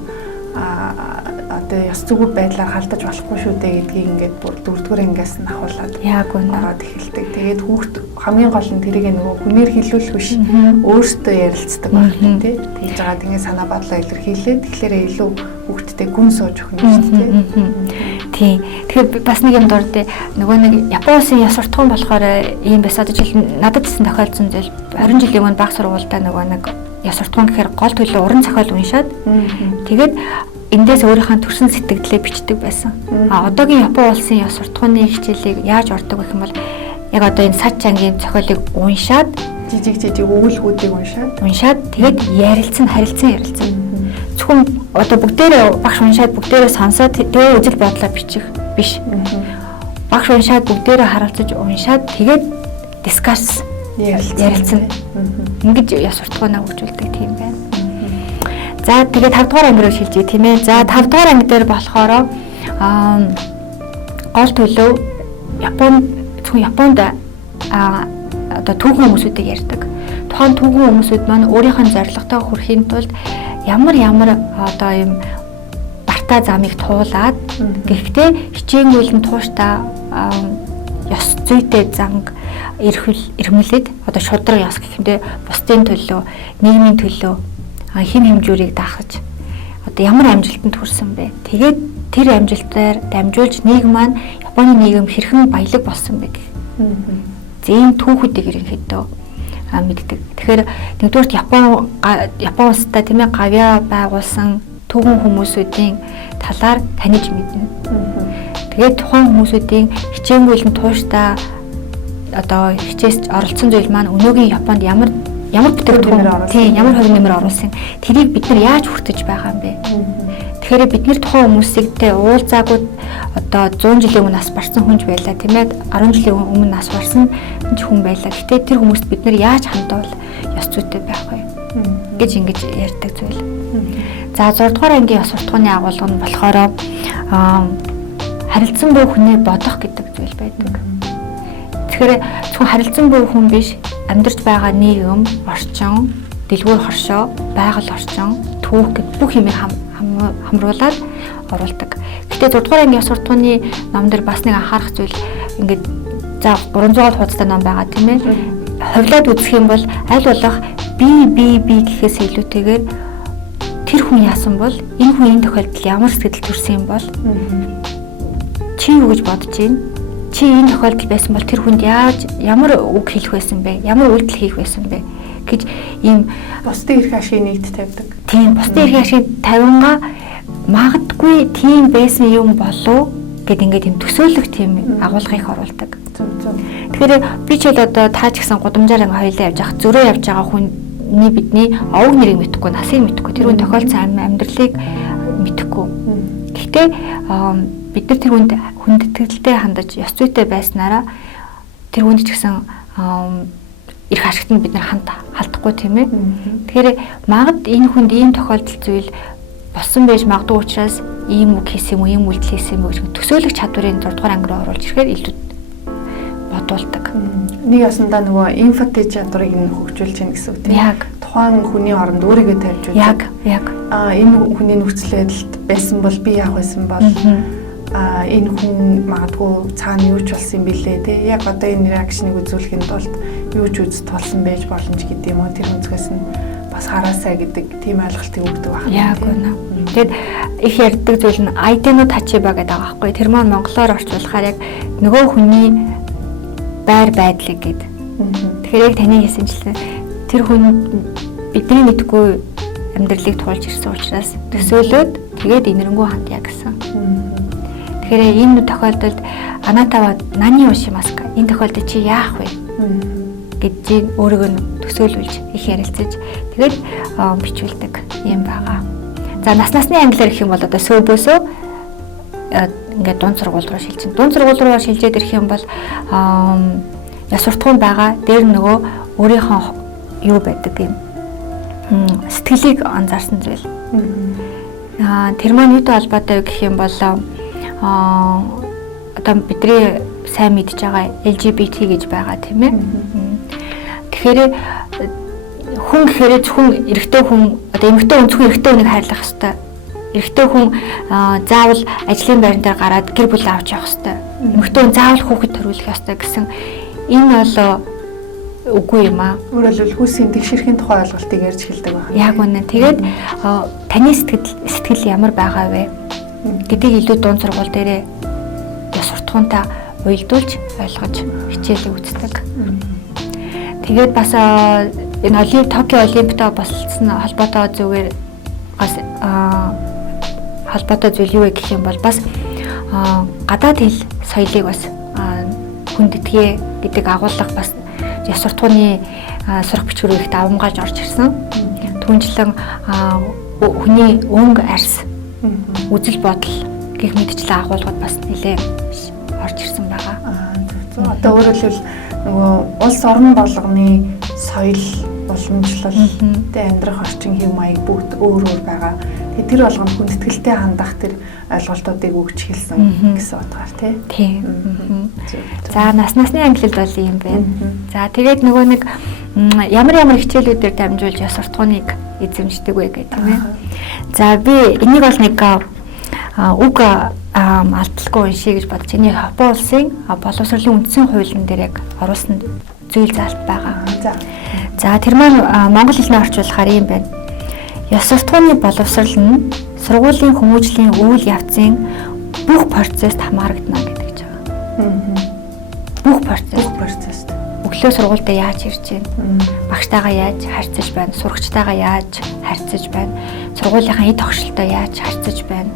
одоо яс зүгүү байдлаар халдаж болохгүй шүү дээ гэдгийг ингээд бүр 4-р ангиас нь ахуулаад яг ороод эхэлдэг. Тэгээд хүүхд хамгийн гол нь тэрийг нөгөө хүнээр хэлүүлэх биш өөртөө ярилцдаг байна тий. Тэгж байгаа тэгээ санаа бодлоо илэрхийлээд тэгэхээр илүү хүүхдтэй гүн сууж өгнө шүү дээ тий. Тэгэхээр бас нэг юм дурдъя. Нөгөө нэг Япон улсын яс суртахуун болохоор ийм байсан. Одоо жишээл надад гэсэн тохиолдсон зүйл 20 жилийн өмнө баг сургуультай нөгөө нэг яс суртахуун гэхээр гол төлөө уран зохиол уншаад тэгээд эндээс өөрийнхөө төрсэн сэтгэлдээ бичдэг байсан. Одоогийн Япон улсын яс суртахууны хичээлийг яаж ордог гэх юм бол яг одоо энэ Сачангийн зохиолыг уншаад жижиг өгүүлбэрүүдийг уншаад тэгээд ярилцсан. Зөвхөн одоо бүгдээрээ багш уншаад бүгдээрээ сонсоод тэгээ үзэл бодлоо бичих биш. Багш уншаад бүгдээрээ харилцаж уншаад тэгээд дискасс ярилцсан. Ингэж яс суртахуунаа хөгжүүлдэг тийм байна. За тэгээд 5 дугаар анги руу шилжиж тийм ээ. За 5 дугаар анги дээр болохоор гол төлөв Японд одоо түүхэн хүмүүсүүдийг ярьдаг. Тухайн түүхэн хүмүүсүүд маань өөрийнхөө зорилготой хүрэхийн тулд ямар одоо юм бартаа замыг туулаад гэхдээ хичээнгүйлэн тууштай ёс зүйтэй занг эрхмэлээд одоо шудраг ёс гэхэмдээ бусдын төлөө, нийгмийн төлөө хин хэмжүүрийг даахаж одоо ямар амжилтанд хүрсэн бэ? Тэгээд тэр амжилтаар дамжуулж нийгэм маань Японы нийгэм хэрхэн баялаг болсон бэ гэх. Зэм түүхүүдийг ерөнхийдөө мэддэг. Тэгэхээр нэгдүгээр Япон улстай тийм ээ гавьяа байгуулсан түүхэн хүмүүсүүдийн талаар таниж мэднэ. Тэгээд тухайн хүмүүсүүдийн хичээнгүйлэн тууштай одоо хичээс оролцсон зүйл маань өнөөгийн Японд ямар бүтээгдэхүүн тийм ямар хориг нэмэр оруулсан тэрийг бид нар яаж хүртэж байгаа юм бэ? Тэгэхээр бид нар тухайн хүмүүсийгтэй уулзаагүй одоо 100 жилийн өмнө нас барсан хүнж байлаа тийм ээ 10 жилийн өмнө нас барсан хүн байлаа. Гэтэ тэр хүмүүст бид нар яаж хандвал ёс зүйтэй байх вэ гэж ингэж ярьдаг зүйл. За 6 дугаар ангийн ёс суртахууны агуулга нь болохоор харилцан буй хүнээ бодох гэдэг зүйл байдаг. Тэгэхээр зөвхөн харилцан буй хүн биш амьдарч байгаа нийгэм, орчин, дэлгүүр хоршоо, байгаль орчин, түүх гэх бүх юмыг хамруулад оруулдаг. Гэтэ 6 дугаар ангийн ёс суртахууны номдэр бас нэг анхаарах зүйл ингээд за 300 хуудастай ном байгаа тийм ээ. Ховлоод үзэх юм бол аль болох би гэхээс илүүтэйгээр тэр хүн яасан бол энэ хүн энэ тохиолдолд ямар сэтгэл төрсөн юм бол чи юу гэж бодож байна? Чи энэ тохиолдол байсан бол тэр хүнд ямар үг хэлэх байсан бэ? Ямар үйлдэл хийх байсан бэ? гэж ийм бусдын эрх ашиг нэгт тавьдаг. Тийм бусдын эрх ашиг тавингаа магадгүй тийм байсан юм болов гэд ингээд юм төсөөлөх тийм агуулгыг оруулдаг. Тэгэхээр би ч л одоо таа ч гэсэн гудамжаар ингээ хоёлаа явж байгаа зөрөө явж байгаа хүний бидний овог нэрийг мэдэхгүй, насыг мэдэхгүй, тэр хүн тохиолдсон амьдралыг мэдэхгүй. Гэхдээ бид нар тэр хүнд хүндэтгэлтэй хандаж ёс зүйтэй байснараа тэр хүнд ч гэсэн эрх ашигт нь бид нар халдахгүй тийм ээ. Тэгэхээр магад энэ хүнд ийм тохиолдол зүйл болсон байж магадгүй учраас ийм үг хийсэн юм уу, ийм үйлдэл хийсэн юм уу гэж төсөөлөх чадварыг 6 дугаар анги руу оруулж ирэхээр илүү бодуулдаг. Нэг ясандаа нөгөө эмпати чадварыг нь хөгжүүлж гин гэсэн үг тийм. Яг тухайн хүний оронд өөрийгөө тавьж үзэх. Яг энэ хүний нөхцөл байдалд байсан бол би яах байсан бол энэ хүн магадгүй цаана юу ч болсон юм бэлээ тий. Яг одоо энэ реакшнийг үзүүлэхэд тулд юу ч үз толсон байж боломж гэдэг юм уу. Тэр өнцгөөс нь бас хараасаа гэдэг тийм ойлголтыг өгдөг байна. Яг үнэ. Тэгэд их ярьдаг зүйл нь айдено тачиба гэдэг байгаа байхгүй. Тэр маань монголоор орчуулахаар яг нөгөө хүний байр байдлыг гээд. Тэгэхээр яг таны хэлсэнчлэн тэр хүн бидний мэдгүй амьдралыг туулж ирсэн учраас төсөөлөөд тэгээд инэрэнгүү хандъя гэсэн. Тэгэхээр энэ тохиолдолд анатава нани ушимаска энэ тохиолдолд чи яах вэ гэж өөрийгөө төсөөлүүлж их ярилцаж тэгээд бичүүлдэг юм байгаа. За насны англиар гэх юм бол одоо сөбөөсөө ингээд дунд сургууль руу шилжин. Дунд сургууль руу шилжээд ирэх юм бол яс суртахуун байгаа. Дээр нөгөө өөрийнхөө юу байдаг юм сэтгэлийг анзаарсан зүйл. Тэр маань юутай холбоотой гэх юм бол одоо бидний сайн мэдж байгаа LGBT гэж байгаа тийм ээ. Тэгэхээр хүн гэхээр зөвхөн эрэгтэй хүн одоо эмэгтэй хүн зөвхөн эрэгтэй хүнийг хайрлах ёстой. Эрэгтэй хүн заавал ажлын байран дээр гараад гэр бүл авч явах ёстой. Эмэгтэй хүн заавал хүүхэд төрүүлэх ёстой гэсэн энэ бол үгүй юм аа. Өөрөөр хэлбэл хүүсийн тэгшэрхийн тухай ойлголтыг ярьж хэлдэг байна. Яг үнэ. Тэгээд таны сэтгэл ямар байгаа вэ гэдгийг илүү дунд сургууль дээрээ яс суртахуунтай уялдуулж ойлгож хичээлээ үздэг. Тэгээд бас энэ Токио Олимпиадад болсон холбоотой зүгээр бас холбоотой зүйл юу вэ гэх юм бол бас гадаад хэл соёлыг бас хүндэтгэ гэдэг агуулга бас яс суртахууны сурах бичвэр их давамгааж орж ирсэн. Түүнчлэн хүний өнгө арьс үзэл бодол гэх мэтчлэн агуулгад бас нэлээд орж ирсэн байгаа. Одоо өөрөөр хэлбэл нөгөө улс орн болгоны соёл, уламжлал, амьдрах орчин хэв маяг бүгд өөр өөр байгаа. Тэр болгонд хүндэтгэлтэй хандах тэр ойлголтуудыг өгч хэлсэн гэсэн утгаар тийм. За насны ангилалд бол юм байна. За тэгээд нөгөө нэг ямар хичээлүүдээр дамжуулж ёс суртахууныг эзэмшдэг вэ гэх тийм ээ. За би энийг бол нэг үг алдалгүй уншия гэж бодож энэ Япон улсын боловсролын үндсэн хуулийн дээр яг оруулсан зүйл заалт байгаа. За тэр маань монгол хэлээр орчуулахаар юм байна. Ёс суртахууны боловсрол нь сургуулийн хүмүүжлийн үйл явцын бүх процесст хамаарагдана гэдэг ч байгаа. Бүх процесс. Өглөө сургуультай яаж ирж байна? Багштайгаа яаж харьцаж байна? Сурагчтайгаа яаж харьцаж байна? Сургуулийнхаа эд тогшилтой яаж харьцаж байна?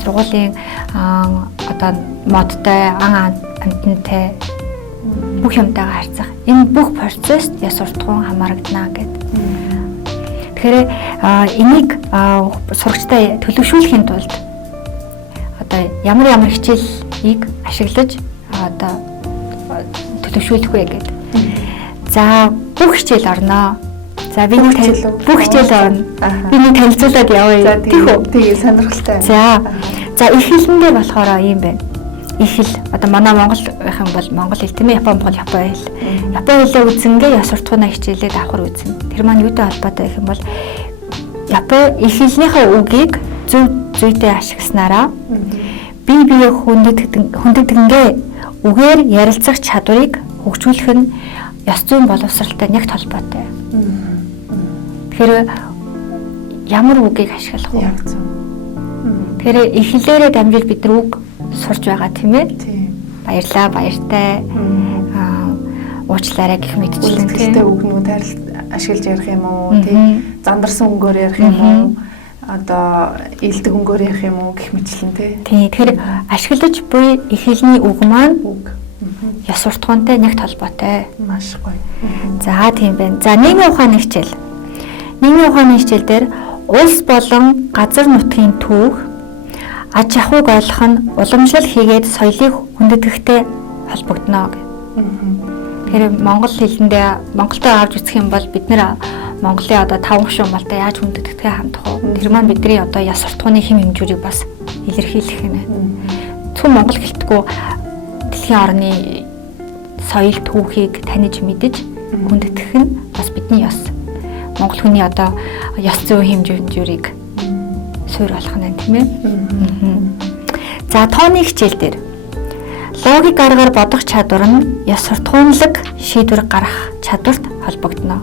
Сургуулийн одоо модтой, амтантай бүх юмтайгаа харьцах. Энэ бүх процесст ёс суртахуун хамаарагдана гэдэг. Тэгэхээр энийг сурагчтай төлөвшүүлэхийн тулд одоо ямар хичээлийг ашиглаж одоо төлөвшүүлэх вэ гэдэг. За бүх хичээл орно. За би бүх хичээл орно. Би нэг танилцуулаад явъя. Тэгээ сонирхолтой. За их хэлэндээ болохоор юм байна. Их хэл одоо манай Монгол байх юм бол монгол хэл тийм ээ, Япон бол Япон хэл. Япон хэлээ үзэнгээ ёс суртахуунаа хичээлээ давхар үзэн. Тэр маань юутай холбоотой гэх юм бол Япон их хэлнийхээ үгийг зөв зүйтэй ашигласнараа бие хүндэтгэнгээ үгээр ярилцах чадварыг хөгжүүлэх нь ёс зүйн боловсралтай нягт холбоотой. Тэгэхээр ямар үгийг ашиглах вэ? Тэгэхээр их хэлээрээ дамжуулж бид нар үг сурч байгаа тийм ээ. Баярлаа, баяртай. Уучлаарай гэх мэтчлэн тийм үгнүүд ашиглаж ярих юм уу? Тийм. Зандарсан өнгөөр ярих юм уу? Одоо илдэг өнгөөр ярих юм уу гэх мэтчлэн тийм. Тэгэхээр ашиглаж буй их хэлний үг маань ёс суртахуунтай нягт холбоотой. Маш гоё. За тийм байна. За нийгмийн ухааны хичээл. Нийгмийн ухааны хичээл дээр улс болон газар нутгийн түүх аж ахуйг ойлгох нь уламжлал хийгээд соёлыг хүндэтгэхтэй холбогдно гэх. Тэгэхээр монгол хэлэндээ Монголтой авч үзэх юм бол бид нэр Монголын одоо 5 гишүүн малтай яаж хүндэтгэхтэй хандах вэ? Тэр маань бидний одоо ёс суртахууны хэм хэмжүүрийг бас илэрхийлэх юм байна. Зөвхөн монгол хэлтгүү дэлхийн орны соёл түүхийг таниж мэдэж хүндэтгэх нь бас бидний ёс. Монгол хүний одоо ёс зүйн хэмжүүрийг суурь болох нь тийм ээ. За тооны хичээл дээр логик аргаар бодох чадвар нь ёс суртахуунлаг шийдвэр гаргах чадварт холбогдно.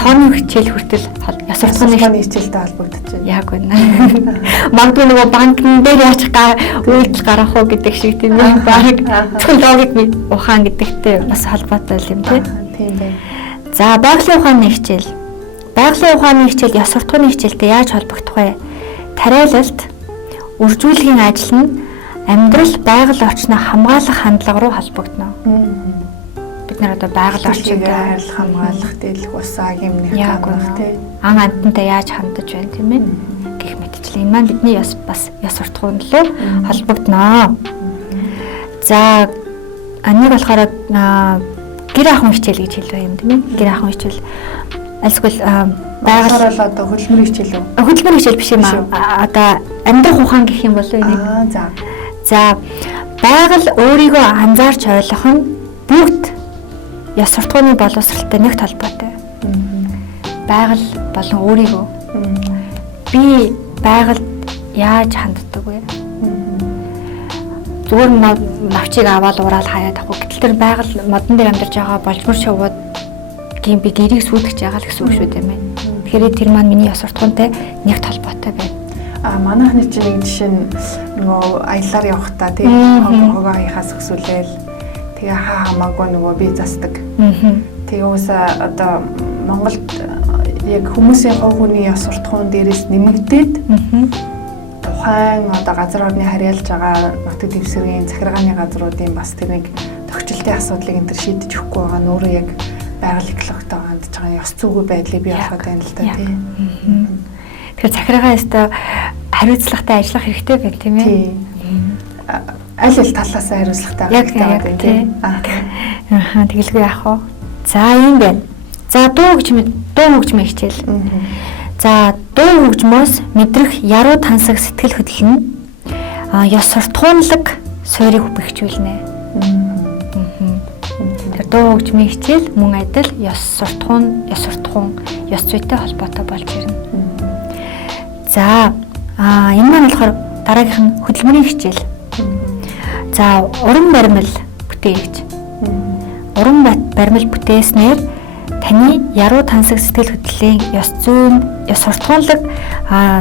Тооны хичээл хүртэл ёс суртахууны хичээлтэй холбогдож байна. Яг үнэ. Магадгүй нөгөө банкн дээр яачих үйлдэл гаргах уу гэдэг шиг тийм ээ. Баг логик ухаан гэдэгтэй бас холбоотой юм тийм байна. За байгалийн ухааны хичээл. Байгалийн ухааны хичээл ёс суртахууны хичээлтэй яаж холбогдох вэ? Тариалалт, үржүүлгийн ажил нь амьдрал байгаль орчноо хамгаалах хандлага руу холбогдно. Бид нар одоо байгаль орчинд хамгаалах, дэлгэх, усаа гэмнэх хамгаалах тийм. Ан амтантай яаж хандаж байна тийм ээ гэх мэтчлэн энэ маань бидний бас ёс суртахуун руу холбогдно. За нэг болохоор гэр ахуйн хичээл гэж хэлвэ юм тийм ээ. Гэр ахуйн хичээл альсгүй байгалаар л одоо хөдөлмөрийн хичээл үү? Хөдөлмөрийн хичээл биш юм аа. Одоо амьдрах ухаан гэх юм болов энийг. За байгаль өөрийгөө анзаарч ойлгох нь бүгд ёс суртахууны боловсралтай нэгт холбоотой. Байгаль болон өөрийгөө би байгальд яаж ханддаг вэ? Зүгээр навчийг аваад ураал хаяад авах. Гэтэл тэр байгаль модон дээр амьдарч байгаа болжмор шувууд гин би гэрийг сүйтгэж байгаа л гэсэн үг шүү дээ мэн. Тэгэхээр тэр маань миний ёс суртахуунтай нэгт холбоотой байна. Манайхны чинь нэг жишээ нь нөгөө аяллаар явахдаа тийм хогоо хаяхаас өсвөлээл тэгээ хамаагүй нөгөө бие засдаг. Тэгээ уусаа одоо Монголд яг хүмүүсийн хувь хүний ёс суртахуун дээрээс нэмэгдээд тухайн одоо газар орны харьяалж байгаа нутаг дэвсгэрийн захиргааны газруудын бас тэр нэг тохичлтын асуудлыг энэ төр шийдэж өгөхгүй байгаа нь өөрөө яг байгаль экологтой байгаа ёс зүйн байдлыг бий болгоод байна л да тий. Тэгэхээр захиргаа өстө хариуцлагатай ажиллах хэрэгтэй байх тийм ээ. Аль талаас хариуцлагатай хэрэгтэй байна тий. Тэгэлгүй яах вэ? За юм байна. За дуу хөгжмийн хичээл. За дуу хөгжмөөс мэдрэх яруу тансаг сэтгэл хөдлөл нь ёс суртахуунлаг суурийг бэхжүүлнэ. Тэр дуу хөгжмийн хичээл мөн адил ёс суртахуун, ёс зүйтэй холбоотой болж ирнэ. За энэ маань болохоор дараагийнх нь хөдөлмөрийн хичээл. За уран баримл бүтээгч. Уран баримл бүтээснээр таны яруу тансаг сэтгэл хөдлөлийн ёс зүйн, ёс суртахуунлаг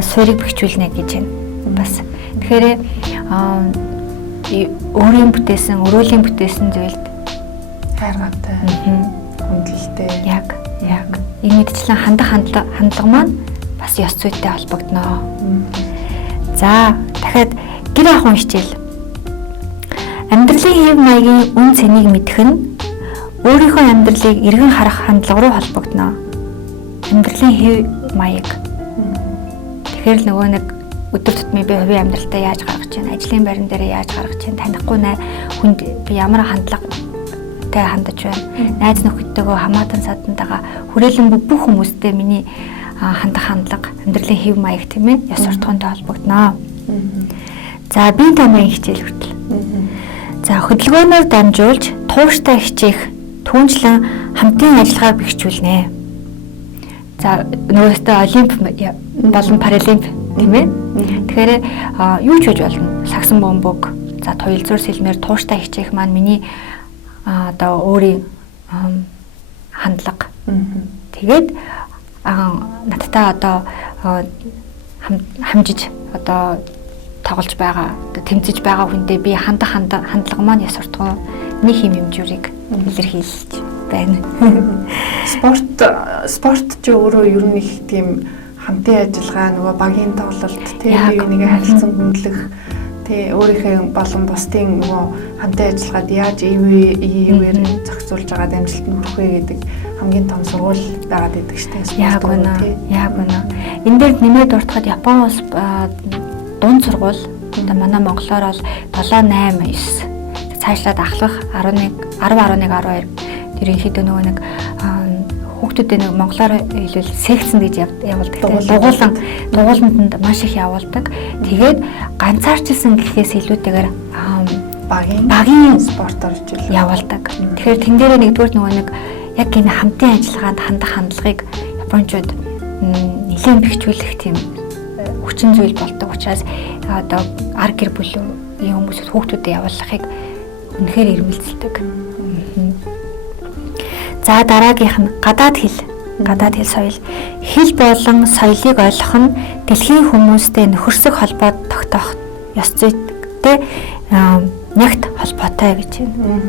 суурийг бэхжүүлнэ гэж байна. Бас тэгэхээр өөрийн бүтээсэн, өрөөлийн бүтээсэн зүйлд хайргаатай, хүндлэлтэй. Яг энэ мэдчлэн хандлага маань бас ёс зүйтэй холбогдно. За дахиад гэр ахуйн хичээл. Амьдралын хэв маягийн үн цэнийг мэдэх нь өөрийнхөө амьдралыг эргэн харах хандлага руу холбогдно. Амьдралын хэв маяг. Тэгэхээр л нөгөө нэг өдөр тутмын би хувийн амьдралтаа яаж гаргаж чинь, ажлын байран дээр яаж гаргаж чинь, танихгүй хүнд би ямар хандлагатай хандаж байна. Найз нөхөдтэйгөө хамаатан садантайгаа хүрээлэн бүх хүмүүстэй миний хандах хандлага, амьдралын хэв маяг тийм ээ, ёс суртахуунтай холбогдно. За биеийн тамирын хичээл хүртэл. За хөдөлгөөнөөр дамжуулж тууштай хичээх түүнчлэн хамтын ажиллагаа бэхжүүлнэ. За нөгөөсөө олимп болон паралимп тийм ээ. Тэгэхээр юу ч хийж болно. Сагсан бөмбөг, за туял зур сэлмээр тууштай хичээх маань миний одоо өөрийн хандлага. Тэгээд надтай одоо хамжиж одоо тоглож байгаа, тэмцэж байгаа хүндээ би хандах хандлага маань ёс суртахууны хэм хэмжүүрийг илэрхийлж байна. Спорт ч өөрөө ер нь их тийм хамтын ажиллагаа, нөгөө багийн тоглолт, тийм нэг харилцан хөндлөх, тий өөрийнхөө болон бусдын нөгөө хамтын ажиллагаад яаж ивээр зохицуулж байгаа дамжилт нь хүрэх вэ гэдэг хамгийн том сургууль байгаад байдаг шүү дээ. Яг үнэ. Энэ дээр нэмээд дуртахад Япон улс дунд сургууль одоо манай монголоор бол 7 8 9 цаашлаад ахлах 11 12 тэр ихэд нөгөө нэг хүүхдүүдээ нэг монголоор хэлвэл секцэнд гэж явуулдаг. Дугууланд маш их явуулдаг. Тэгээд ганцаарчилсан гэхээс илүүтэйгээр багийн спортоор явуулдаг. Тэгэхээр тэн дээрээ нэгдүгээр нөгөө нэг яг энэ хамтын ажиллагаанд хандах хандлагыг японочууд нэлээд бэхжүүлэх тийм хүчин зүйл болдог учраас одоо ар гэр бүл хүмүүсд хүүхдүүдэд явуулахыг үнэхээр эрмэлзэлдэг. За дараагийнх нь гадаад хэл соёл. Хэл болон соёлыг ойлгох нь дэлхийн хүмүүстэй нөхөрсөг холбоо тогтоох ёс зүйтэй нягт холбоотой гэж байна.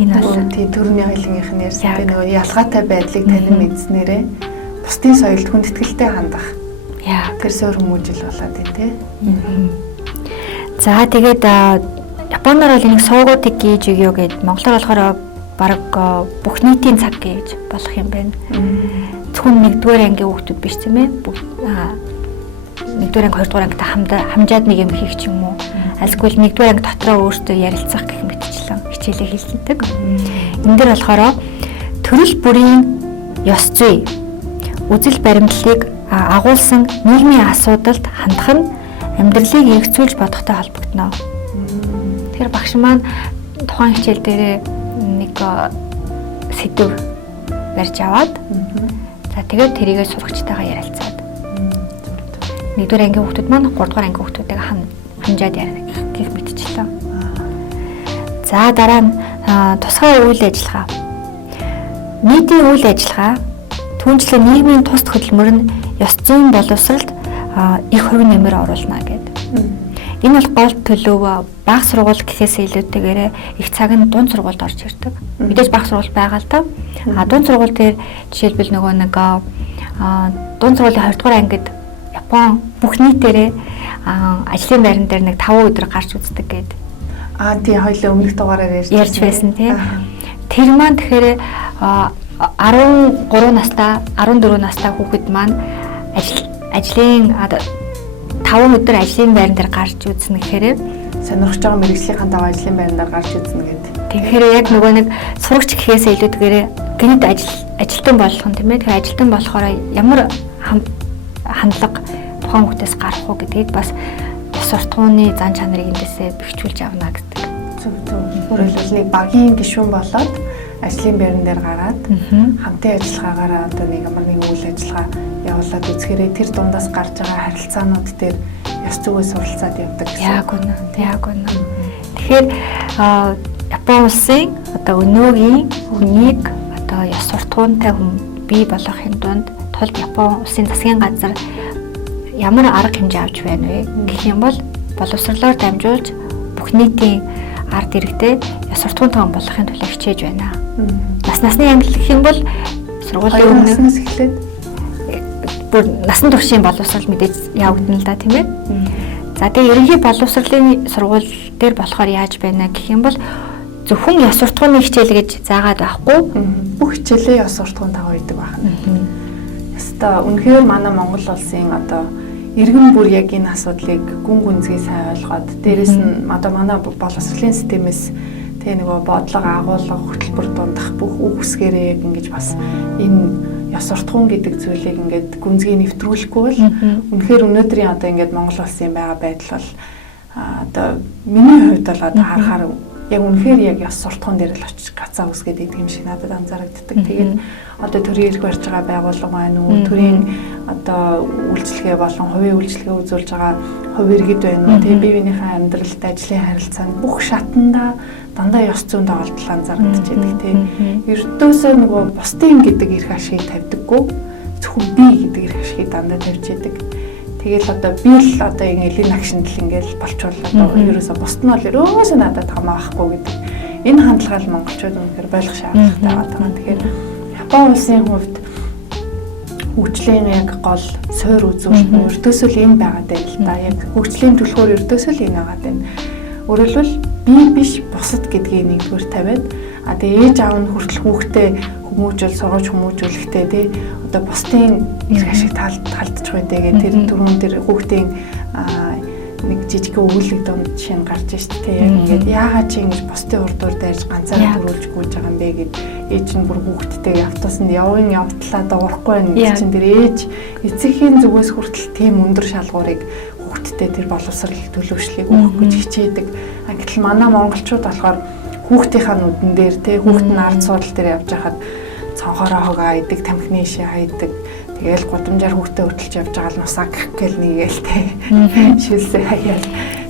Энэ бол тийм төрний хоёлынх нь ярьсан нөгөө ялгаатай байдлыг танин мэдснээрээ бусдын соёлд хүндэтгэлтэй хандах. Тэр суур хүмүүжил болоод байна тий. За тэгээд Японоор бол энийг суугуудыг гээж өгөө гэд монголоор болохоор бараг бүх нийтийн цаг гэж болох юм байна. Зөвхөн 1-р ангийн хүүхдүүд биш тийм ээ. 1-р анги 2-р ангитай хамжаад нэг юм хийх ч юм уу. Альсгүй 1-р анги дотроо өөртөө ярилцах гэх мэтчлэн хичээлээ хийлдэг. Энэ дээр болохоор төрөл бүрийн ёс зүй, үзэл баримтлалыг агуулсан нийгмийн асуудалд хандах нь амьдралыг эргцүүлж бодохтой холбогдно. Тэгэхээр багш маань тухайн хичээл дээр нэг сэдв барьж аваад за тэгээд тэрийгээ сурагчтайгаа ярилцаад 1-р ангийн хүүхдүүд маань 3-р ангийн хүүхдүүдтэйгээ хамжаад ярих гэх мэтчлээ. За дараа нь тусгай үйл ажиллагаа. Нийтийн үйл ажиллагаа түүнчлэн нийгмийн тус хөдөлмөр нь ёс зүйн боловсролд их хувь нэмэр оруулна гэдэг. Энэ бол гол төлөв бага сургууль гэхээс илүүтэйгээр их цаг нь дунд сургуульд орж ирдэг. Мэдээж бага сургууль байгаа л та. Дунд сургууль дээр жишээлбэл нөгөө нэг дунд сургуулийн 2 дугаар ангид Япон бүх нийтээрээ ажлын байран дээр нэг 5 өдөр гарч үздэг гэдэг. Тийм хоёлаа өмнөх дугаараар ярьж байсан тийм. Тэр маань тэгэхээр 13 настай 14 настай хүүхэд маань ажлын 5 өдөр ажлын байран дээр гарч үзнэ гэхээр сонирхож байгаа мэргэжлийн дагуу ажлын байран дээр гарч үзнэ гэдэг. Тэгэхээр яг нөгөө нэг сурагч гэхээсээ илүүтэйгээр гэнэт ажилтан болох юм тийм ээ. Тэгэхээр ажилтан болохоор ямар хандлага тухайн хүүхдээс гарах уу гэдгийг бас суртахууны зан чанарыг эндээсээ бэхжүүлж авна гэдэг. Зөв. Өөрөөр хэлбэл нэг багийн гишүүн болоод ажлын байран дээр гараад хамтын ажиллагаагаараа одоо нэг ямар нэгэн үйл ажиллагаа явуулаад үзэхээрээ тэр дундаас гарч байгаа харилцаанууд дээр ёс зүйн суралцаад явдаг гэсэн. Яг үнэ. Тэгэхээр Япон улсын одоо өнөөгийн хүнийг одоо ёс суртахуунтай хүн бий болгохын тулд Япон улсын засгийн газар ямар арга хэмжээ авч байна вэ гэх юм бол боловсролоор дамжуулж бүх нийтийн ард иргэдэд ёс суртахуунтай хүн болгохын тулд хичээж байна. Насны англи гэх юм бол сургуулийн наснаас эхлээд бүр насан туршийн боловсрол мэдээж явагдана л да тийм ээ. За тэгээ ерөнхий боловсролын сургууль дээр болохоор яаж байна гэх юм бол зөвхөн ёс суртахууны хичээл гэж заагаад байхгүй бүх хичээлээ ёс суртахуунтайгаа үйдэг байна. Яста үнэхээр манай Монгол улсын одоо иргэн бүр яг энэ асуудлыг гүн гүнзгий сайн ойлгоод дээрэс нь одоо манай боловсролын системээс тэгээ нөгөө бодлого агуулга хөтөлбөр дундах бүх үг үсгээрээ яг ингэж бас энэ ёс суртахуун гэдэг зүйлийг ингээд гүнзгий нэвтрүүлэхгүй бол үнэхээр өнөөдрийн одоо ингээд Монгол улсын байгаа байдал бол одоо миний хувьд бол одоо харахаар яг үнэхээр яг ёс суртахуун дээр л очиж гацаа үсгээд идэг юм шиг надад анзаарагддаг. Тэгээд одоо төрийн эрх барьж байгаа байгууллага байна уу? Төрийн одоо үйлчлэгээ болон хувийн үйлчлэгээ үзүүлж байгаа хувь иргэд байна уу? Тэгээд бие биенийхээ амьдралд ажлын харилцаанд бүх шатандаа дандаа ёс зүйн доголдол анзаардаг тийм. Ердөөсөө нөгөө бусдын гэдэг эрх ашигыг тавьдаггүй. Зөвхөн би гэдэг эрх ашигыг дандаа тавьж идэг. Тэгэл одоо би л одоо элийн агшинтал ингээл болчвол одоо ерөөсө бусд нь бол ерөөсө надад хамаахгүй гэдэг. Энэ хандлагаа л монголчууд үнэхээр ойлгох шаардлагатай байгаа. Тэгэхээр Япон улсын хувьд хөгжлийн яг гол суур үзүүлэлт нь ердөөсөө л энэ байгаа даа л да. Яг хөгжлийн төлхөөр ердөөсөө л энэ байгаа даа. Өөрөөр хэлбэл би биш бусад гэдгийг нэгдүгээр тавиад тэгээ ээж аав нь хүртэл хүүхдээ хүмүүжүүл сургаж хүмүүжүүлэхдээ тий одоо бусдын эрх ашиг талдчих байдаг гэх тэр түрүүн тэр хүүхдийн нэг жижиг өвлөг донд жишээ нь гарч штэ тий яг ингээд яагаад чи ингэж бусдын урдуур дайрж ганцаараа төрүүлж гүйж байгаа юм бэ гэд ээж нь бүр хүүхдтэй автобусанд явтлаа дуурахгүй байна гэж чинь тэр ээж эцэгхийн зүгээс хүртэл тийм өндөр шалгуурыг хүүхдтэй тэр боловсрол төлөвшлийг өгөх гэж хичээдэг. Гэтэл манай монголчууд болохоор хүүхдийнхаа нүдэн дээр тий хүүхд нь ард суудлын дээр явж байхад цонхороо хог айдаг, тамхины ишээ хайдаг. Тэгээл гудамжаар хүүхдээ хөтлж явж байгаа л нусаа гэх гээл нэгэл тий. Шилсээ хаяал.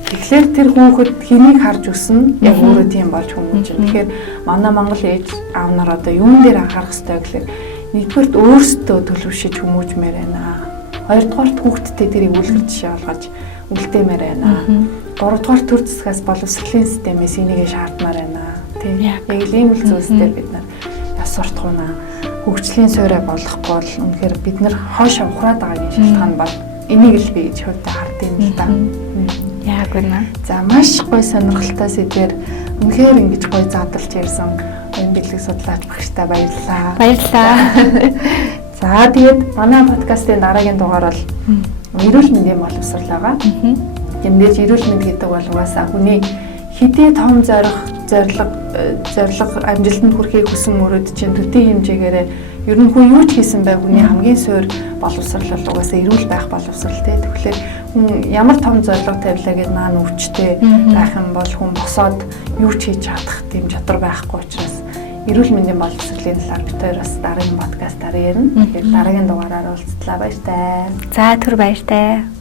Тэгэхээр тэр хүүхэд хэнийг харж өснө яг өөрөө тийм болж хүмүүжин. Тэгэхээр манай монгол ээж аав нар одоо юун дээр анхаарах хэрэгтэй гэхээр нэгдүгээрт өөрсдөө төлөвшөж хүмүүжмээр байна. Хоёрдугаарт хүүхдтэй тэрийг үлгэр жишээ олгож үлдээмээр байна. Гуравдугаар төр засгаас боловсролын системээс энийг шаардмаар байна. Тийм. Яг л ийм л зүйлстэй бид нар ёс суртахуунаа хөгжлийн суурь болгохгүй бол үнэхээр бид нар хойш ухраад байгаагийн шалтгаан бол энийг л би гэж хувьдаа хардсан юм л да. Яг үнэ. За маш гоё сонирхолтой сэдвээр үнэхээр ингэж гоё задлж ярьсан оюун бэлэг судлаач багштай баярлалаа. Баярлалаа. За тэгээд манай подкастын дараагийн дугаар бол эрүүл мэндийн боловсрол байгаа. Тэмдэж эрүүл мэнд гэдэг бол угаасаа хүний хэдий том зорилго амжилтанд хүрэхийг хүсэн мөрөд чинь төдий хэмжээгээр ер нь хүн юу ч хийсэн бай хүний хамгийн суур боловсрол бол угаасаа эрүүл байх боловсрол тий. Тэгэхээр хүн ямар том зорилго тавилаа гэж наан өвчтэй байх юм бол хүн босоод юу ч хийж чадах тийм чадвар байхгүй учраас эрүүл мэндийн боловсролын талаар бид хоёр бас дараагийн подкастаар ярина. Тэгэхээр дараагийн дугаараар уулзлаа баяртай. За түр баяртай.